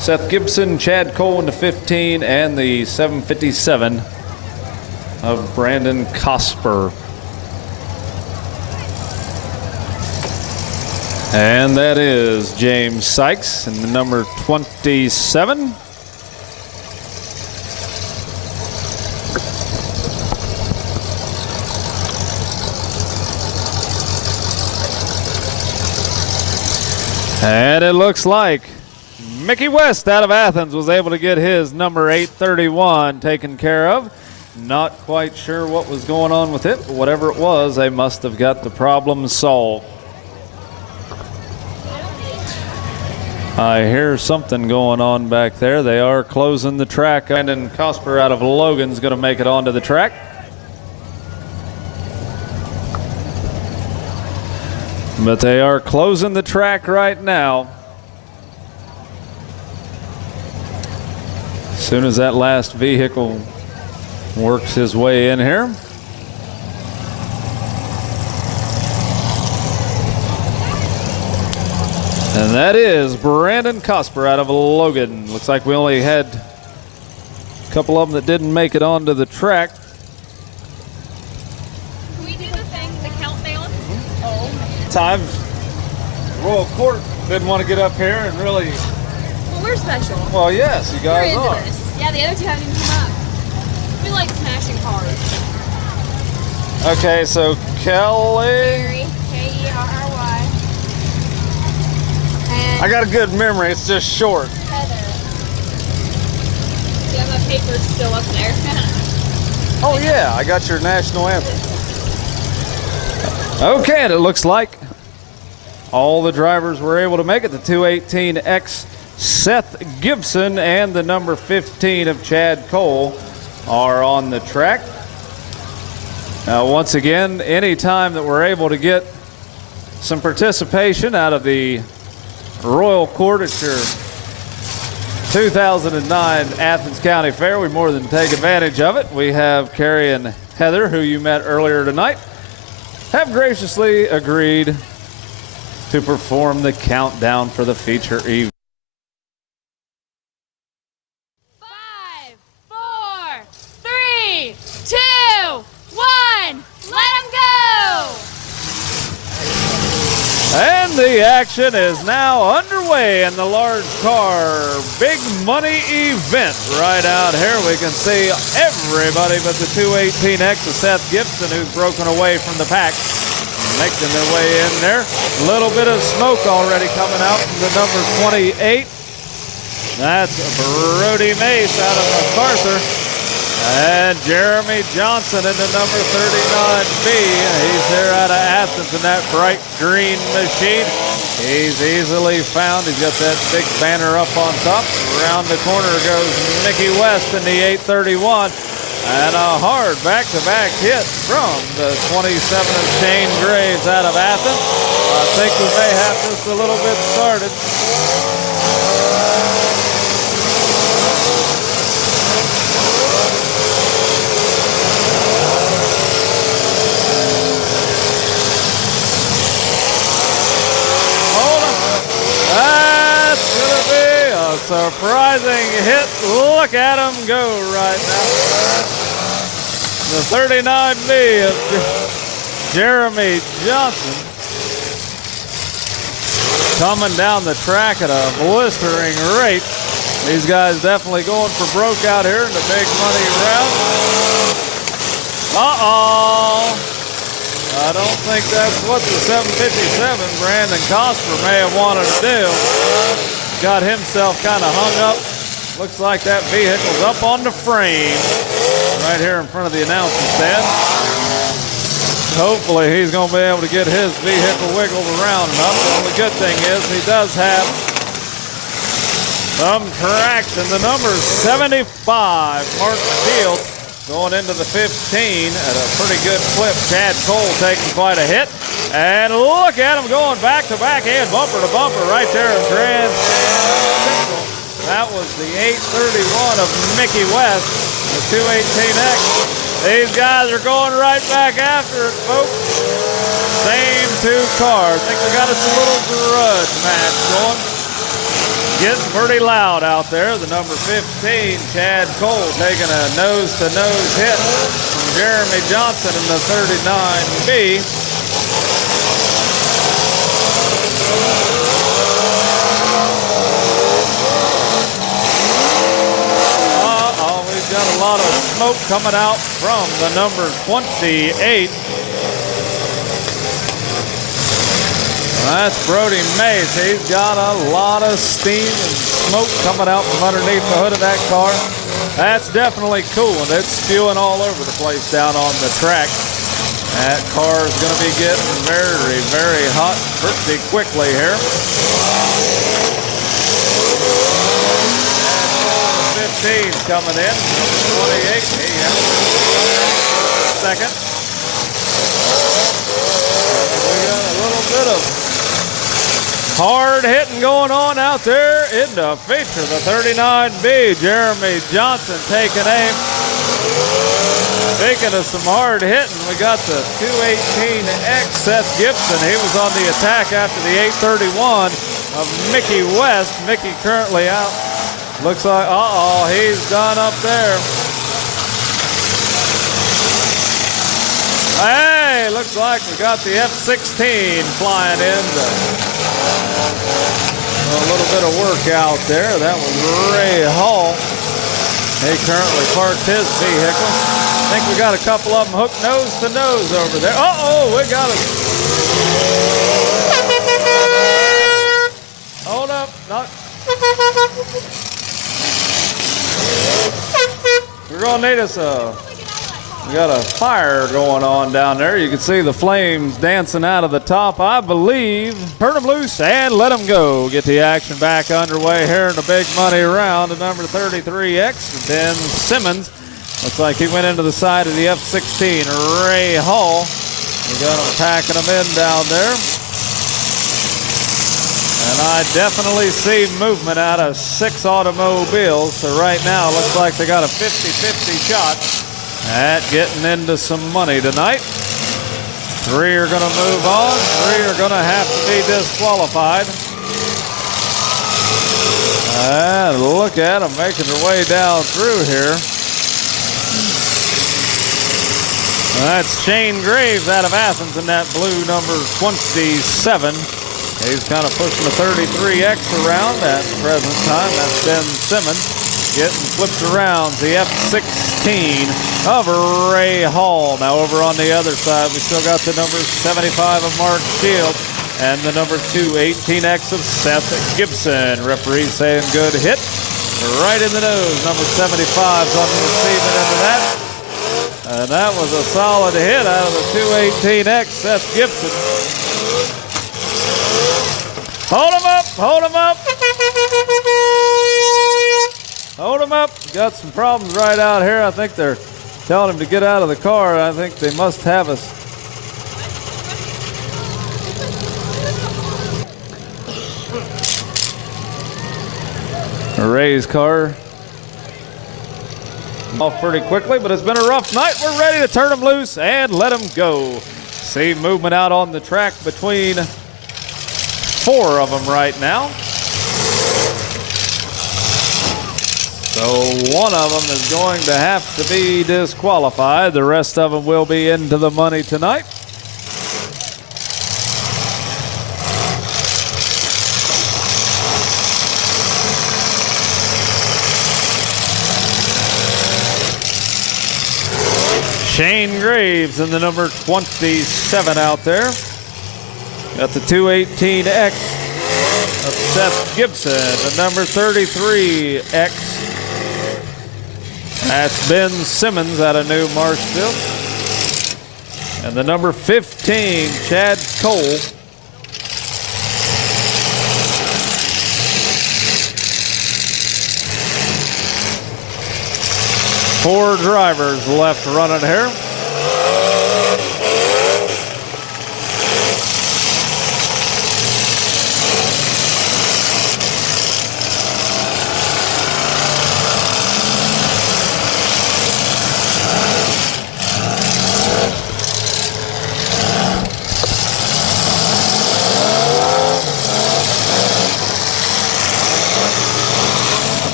Seth Gibson, Chad Cole in the 15, and the 757 of Brandon Cosper. And that is James Sykes in the number 27. And it looks like Mickey West out of Athens was able to get his number 831 taken care of. Not quite sure what was going on with it, but whatever it was, they must have got the problem solved. I hear something going on back there. They are closing the track. Brandon Cosper out of Logan's going to make it onto the track. But they are closing the track right now. As soon as that last vehicle works his way in here. And that is Brandon Cosper out of Logan. Looks like we only had a couple of them that didn't make it onto the track. Can we do the thing, the countdown? Times Royal Court didn't want to get up here and really. Well, we're special. Well, yes, you guys We're into are. this. Yeah, the other two haven't even come up. We like smashing cars. Okay, so Kelly. Kerry, K-E-R-R-Y. And I got a good memory. It's just short. Heather. Do you have a paper's still up there. Oh yeah, I got your national anthem. Okay, and it looks like all the drivers were able to make it. The 218X Seth Gibson and the number 15 of Chad Cole are on the track. Now, once again, anytime that we're able to get some participation out of the Royal Quarterture 2009 Athens County Fair, we more than take advantage of it. We have Carrie and Heather, who you met earlier tonight, have graciously agreed to perform the countdown for the feature evening. 5, 4, 3, 2, 1. Let them go! And the action is now underway in the large car big money event right out here. We can see everybody but the 218X of Seth Gibson, who's broken away from the pack, making their way in there. A little bit of smoke already coming out from the number 28. That's Brody Mace out of MacArthur. And Jeremy Johnson in the number 39B. He's there out of Athens in that bright green machine. He's easily found. He's got that big banner up on top. Around the corner goes Mickey West in the 831. And a hard back-to-back hit from the 27 of Shane Graves out of Athens. I think we may have just a little bit started. Surprising hit. Look at him go right now. The 39B of Jeremy Johnson coming down the track at a blistering rate. These guys definitely going for broke out here in the big money round. Uh-oh. I don't think that's what the 757 Brandon Cosper may have wanted to do. Got himself kind of hung up. Looks like that vehicle's up on the frame right here in front of the announcer stand. Hopefully he's going to be able to get his vehicle wiggled around enough. The only good thing is he does have some traction. The number 75, Mark Field, going into the 15 at a pretty good clip. Chad Cole taking quite a hit. And look at him going back-to-back and bumper to bumper right there in Grand Central. That was the 831 of Mickey West, the 218X. These guys are going right back after it, folks. Same two cars. I think we got us a little grudge match going. Getting pretty loud out there. The number 15, Chad Cole, taking a nose-to-nose hit from Jeremy Johnson in the 39B. We've got a lot of smoke coming out from the number 28. That's Brody Mace. He's got a lot of steam and smoke coming out from underneath the hood of that car. That's definitely cool, and it's spewing all over the place down on the track. That car is going to be getting very, very hot pretty quickly here. And 15's coming in. Number 28, he has second. We got a little bit of hard hitting going on out there in the feature. The 39B, Jeremy Johnson taking aim. Speaking of some hard hitting, we got the 218X Seth Gibson. He was on the attack after the 831 of Mickey West. Mickey currently out. Looks like, he's done up there. Hey, looks like we got the F-16 flying in. A little bit of work out there. That was Ray Hall. He currently parked his vehicle. I think we got a couple of them hooked nose to nose over there. We got a... Hold up. Not... gonna need us we got a fire going on down there. You can see the flames dancing out of the top, I believe. Turn them loose and let them go. Get the action back underway here in the big money round of number 33X. Ben Simmons. Looks like he went into the side of the F-16. Ray Hall. We got him packing them in down there. And I definitely see movement out of 6 automobiles. So right now, it looks like they got a 50-50 shot at getting into some money tonight. 3 are going to move on. 3 are going to have to be disqualified. And look at them making their way down through here. That's Shane Graves out of Athens in that blue number 27. He's kind of pushing the 33X around at the present time. That's Ben Simmons getting flipped around. The F-16 of Ray Hall. Now over on the other side, we still got the number 75 of Mark Shields and the number 218X of Seth Gibson. Referee saying good hit. Right in the nose. Number 75's on the receiving end of that. And that was a solid hit out of the 218X, Seth Gibson. Hold him up, hold him up. Hold him up. Got some problems right out here. I think they're telling him to get out of the car. I think they must have us. Ray's car off pretty quickly, but it's been a rough night. We're ready to turn them loose and let them go. See movement out on the track between 4 of them right now. So one of them is going to have to be disqualified. The rest of them will be into the money tonight. Shane Graves in the number 27 out there. Got the 218X of Seth Gibson, the number 33X. That's Ben Simmons out of New Marshville. And the number 15, Chad Cole. Four drivers left running here.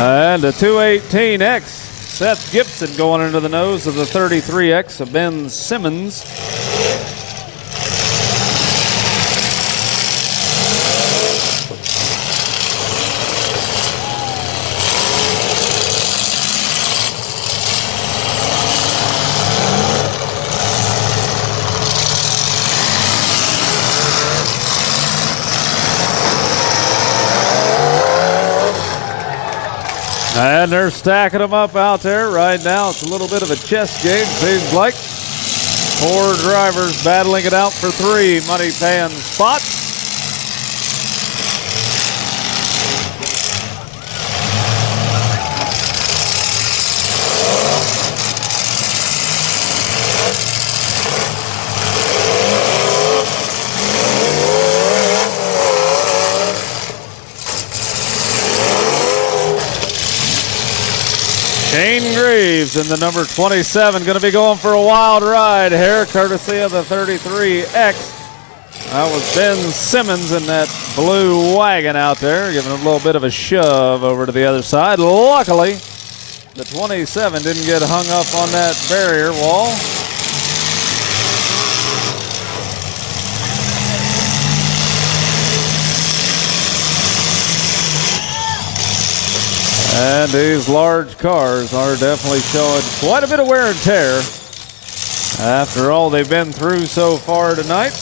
And the 218X, Seth Gibson going into the nose of the 33X of Ben Simmons. And they're stacking them up out there right now. It's a little bit of a chess game, seems like. Four drivers battling it out for 3 money paying spots. Shane Graves in the number 27 going to be going for a wild ride here, courtesy of the 33X. That was Ben Simmons in that blue wagon out there, giving a little bit of a shove over to the other side. Luckily, the 27 didn't get hung up on that barrier wall. And these large cars are definitely showing quite a bit of wear and tear after all they've been through so far tonight.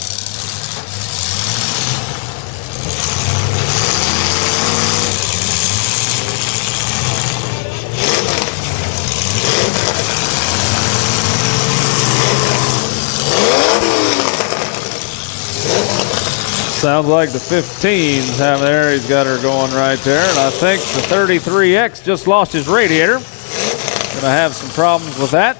Sounds like the 15's having there. He's got her going right there. And I think the 33X just lost his radiator. Gonna have some problems with that.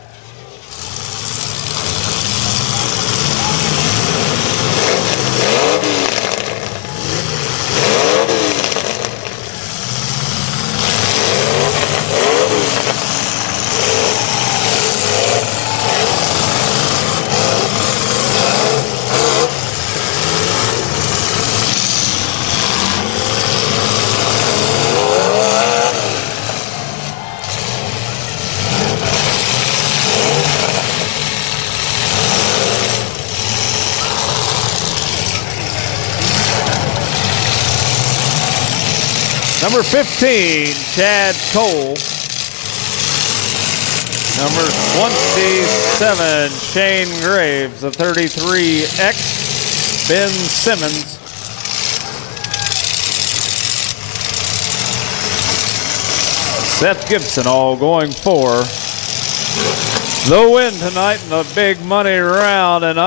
Number 15, Chad Cole. Number 27, Shane Graves. The 33X, Ben Simmons. Seth Gibson all going for the win tonight in the big money round. And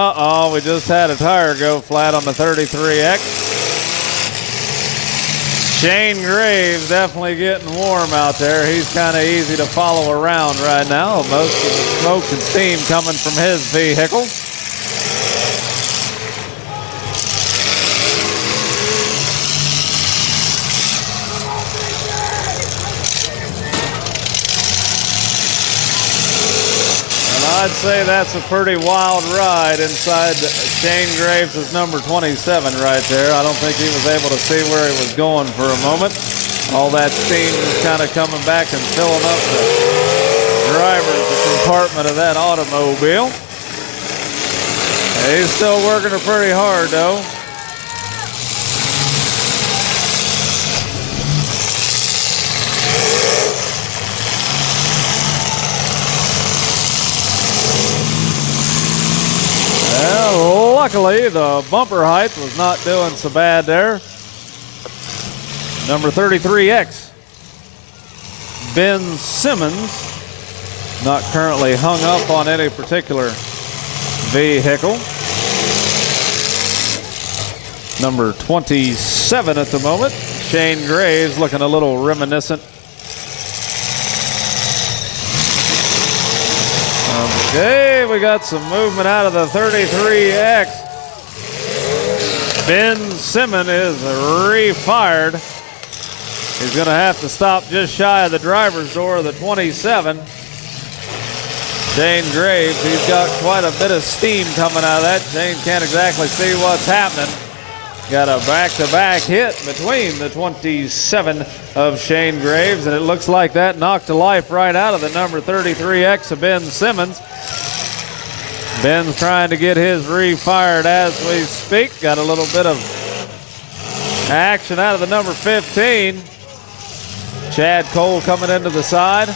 we just had a tire go flat on the 33X. Shane Graves definitely getting warm out there. He's kind of easy to follow around right now. Most of the smoke and steam coming from his vehicle. And I'd say that's a pretty wild ride inside Shane Graves' number 27 right there. I don't think he was able to see where he was going for a moment. All that steam is kind of coming back and filling up the driver's compartment of that automobile. He's still working her pretty hard though. Well, luckily, the bumper height was not doing so bad there. Number 33X, Ben Simmons, not currently hung up on any particular vehicle. Number 27 at the moment, Shane Graves, looking a little reminiscent. Okay, we got some movement out of the 33X. Ben Simmons is refired. He's going to have to stop just shy of the driver's door of the 27. Shane Graves, he's got quite a bit of steam coming out of that. Shane can't exactly see what's happening. Got a back-to-back hit between the 27 of Shane Graves, and it looks like that knocked the life right out of the number 33X of Ben Simmons. Ben's trying to get his refired as we speak. Got a little bit of action out of the number 15. Chad Cole coming into the side.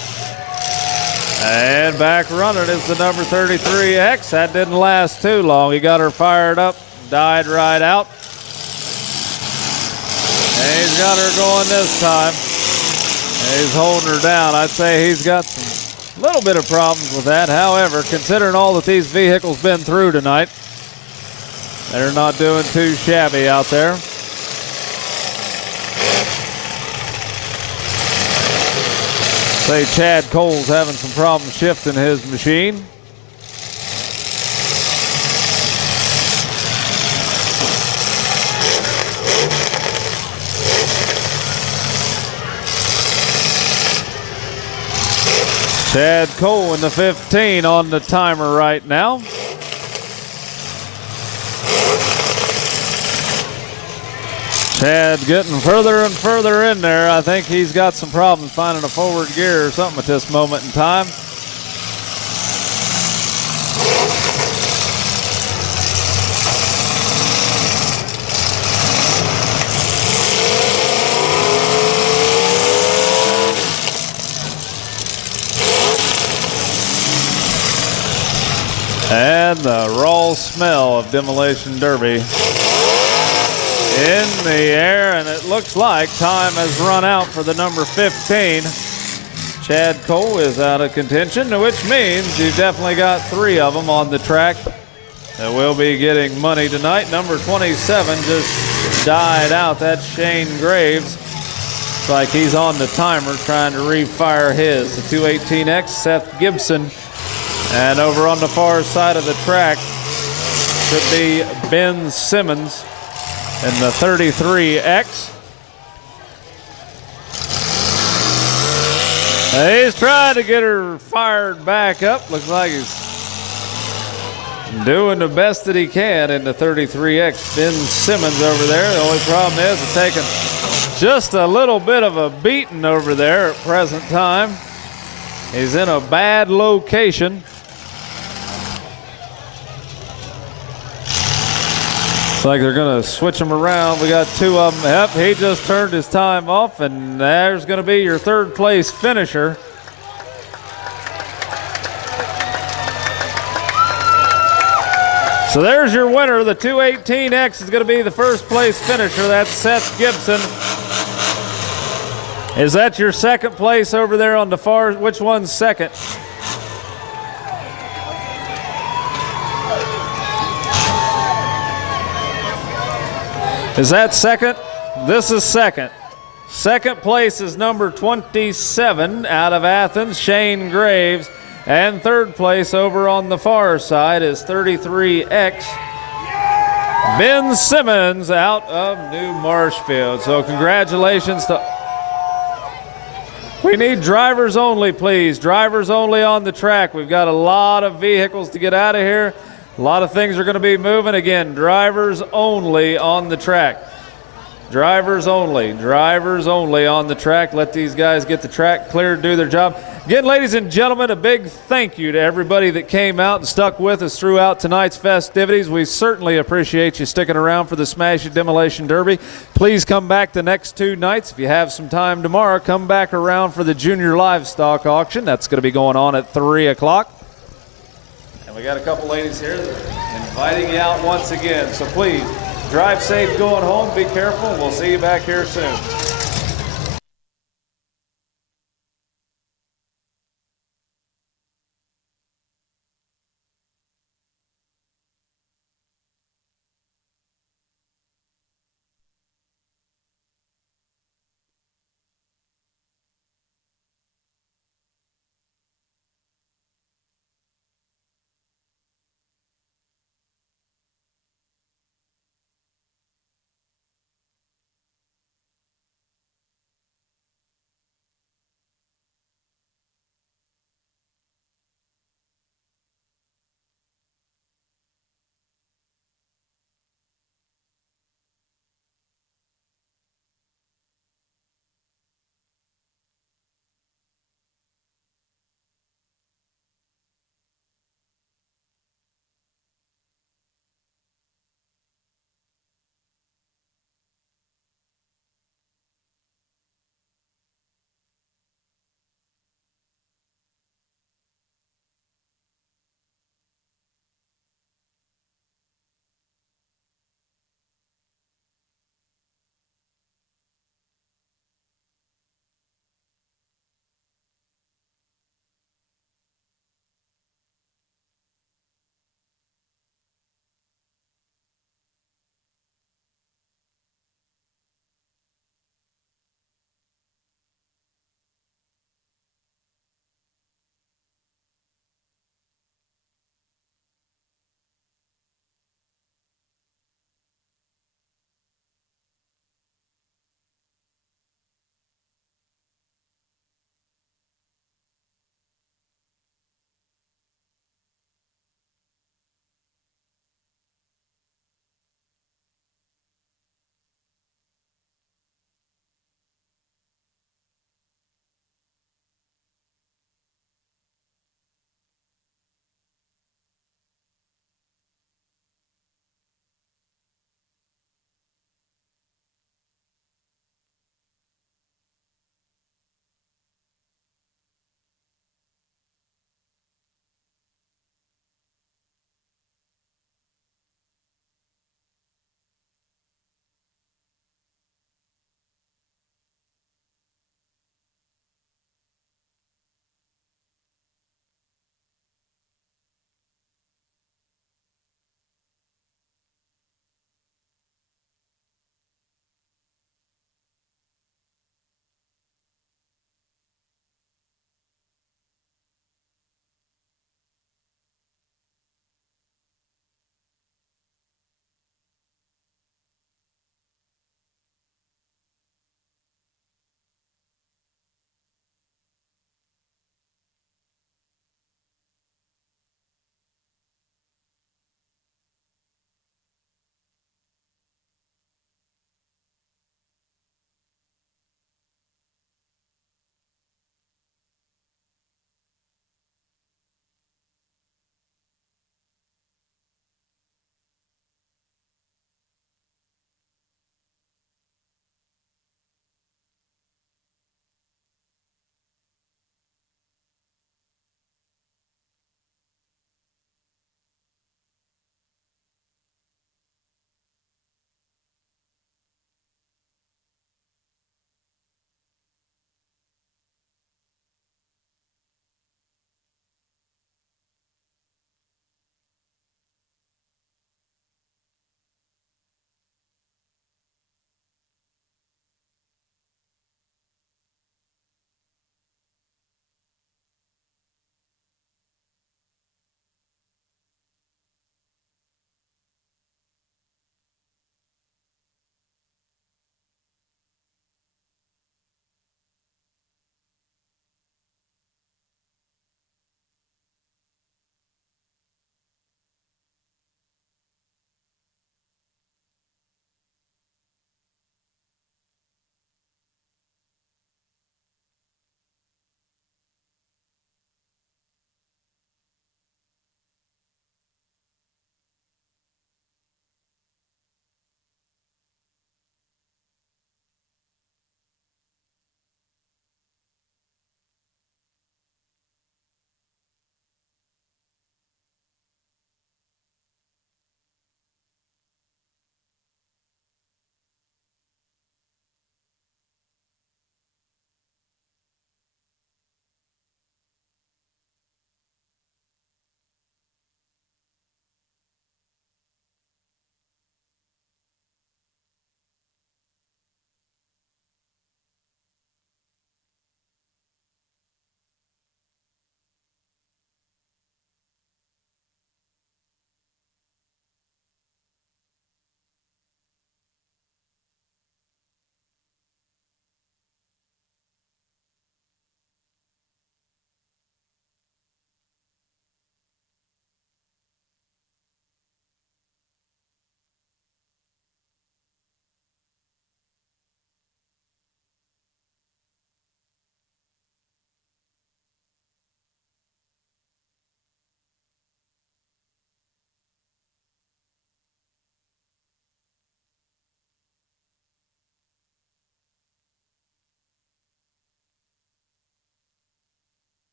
And back running is the number 33X. That didn't last too long. He got her fired up, died right out. And he's got her going this time. He's holding her down. I'd say he's got some little bit of problems with that. However, considering all that these vehicles been through tonight, they're not doing too shabby out there. Say Chad Cole's having some problems shifting his machine. Chad Cole in the 15 on the timer right now. Chad getting further and further in there. I think he's got some problems finding a forward gear or something at this moment in time. And the raw smell of Demolition Derby in the air, and it looks like time has run out for the number 15. Chad Cole is out of contention, which means you've definitely got 3 of them on the track that will be getting money tonight. Number 27 just died out. That's Shane Graves. Looks like he's on the timer trying to refire his. The 218X, Seth Gibson. And over on the far side of the track should be Ben Simmons in the 33X. He's trying to get her fired back up. Looks like he's doing the best that he can in the 33X. Ben Simmons over there. The only problem is it's taking just a little bit of a beating over there at present time. He's in a bad location. Looks like they're going to switch them around. We got two of them. Yep, he just turned his time off, and there's going to be your third place finisher. So there's your winner. The 218X is going to be the first place finisher. That's Seth Gibson. Is that your second place over there on the far? Which one's second? Is that second? This is second. Second place is number 27 out of Athens, Shane Graves. And third place over on the far side is 33X, Ben Simmons out of New Marshfield. So congratulations to... We need drivers only, please. Drivers only on the track. We've got a lot of vehicles to get out of here. A lot of things are going to be moving. Again, drivers only on the track. Drivers only on the track. Let these guys get the track cleared, do their job. Again, ladies and gentlemen, a big thank you to everybody that came out and stuck with us throughout tonight's festivities. We certainly appreciate you sticking around for the Smash It Demolition Derby. Please come back the next two nights. If you have some time tomorrow, come back around for the Junior Livestock Auction. That's going to be going on at 3 o'clock. And we got a couple ladies here that are inviting you out once again. So please, drive safe going home. Be careful. We'll see you back here soon.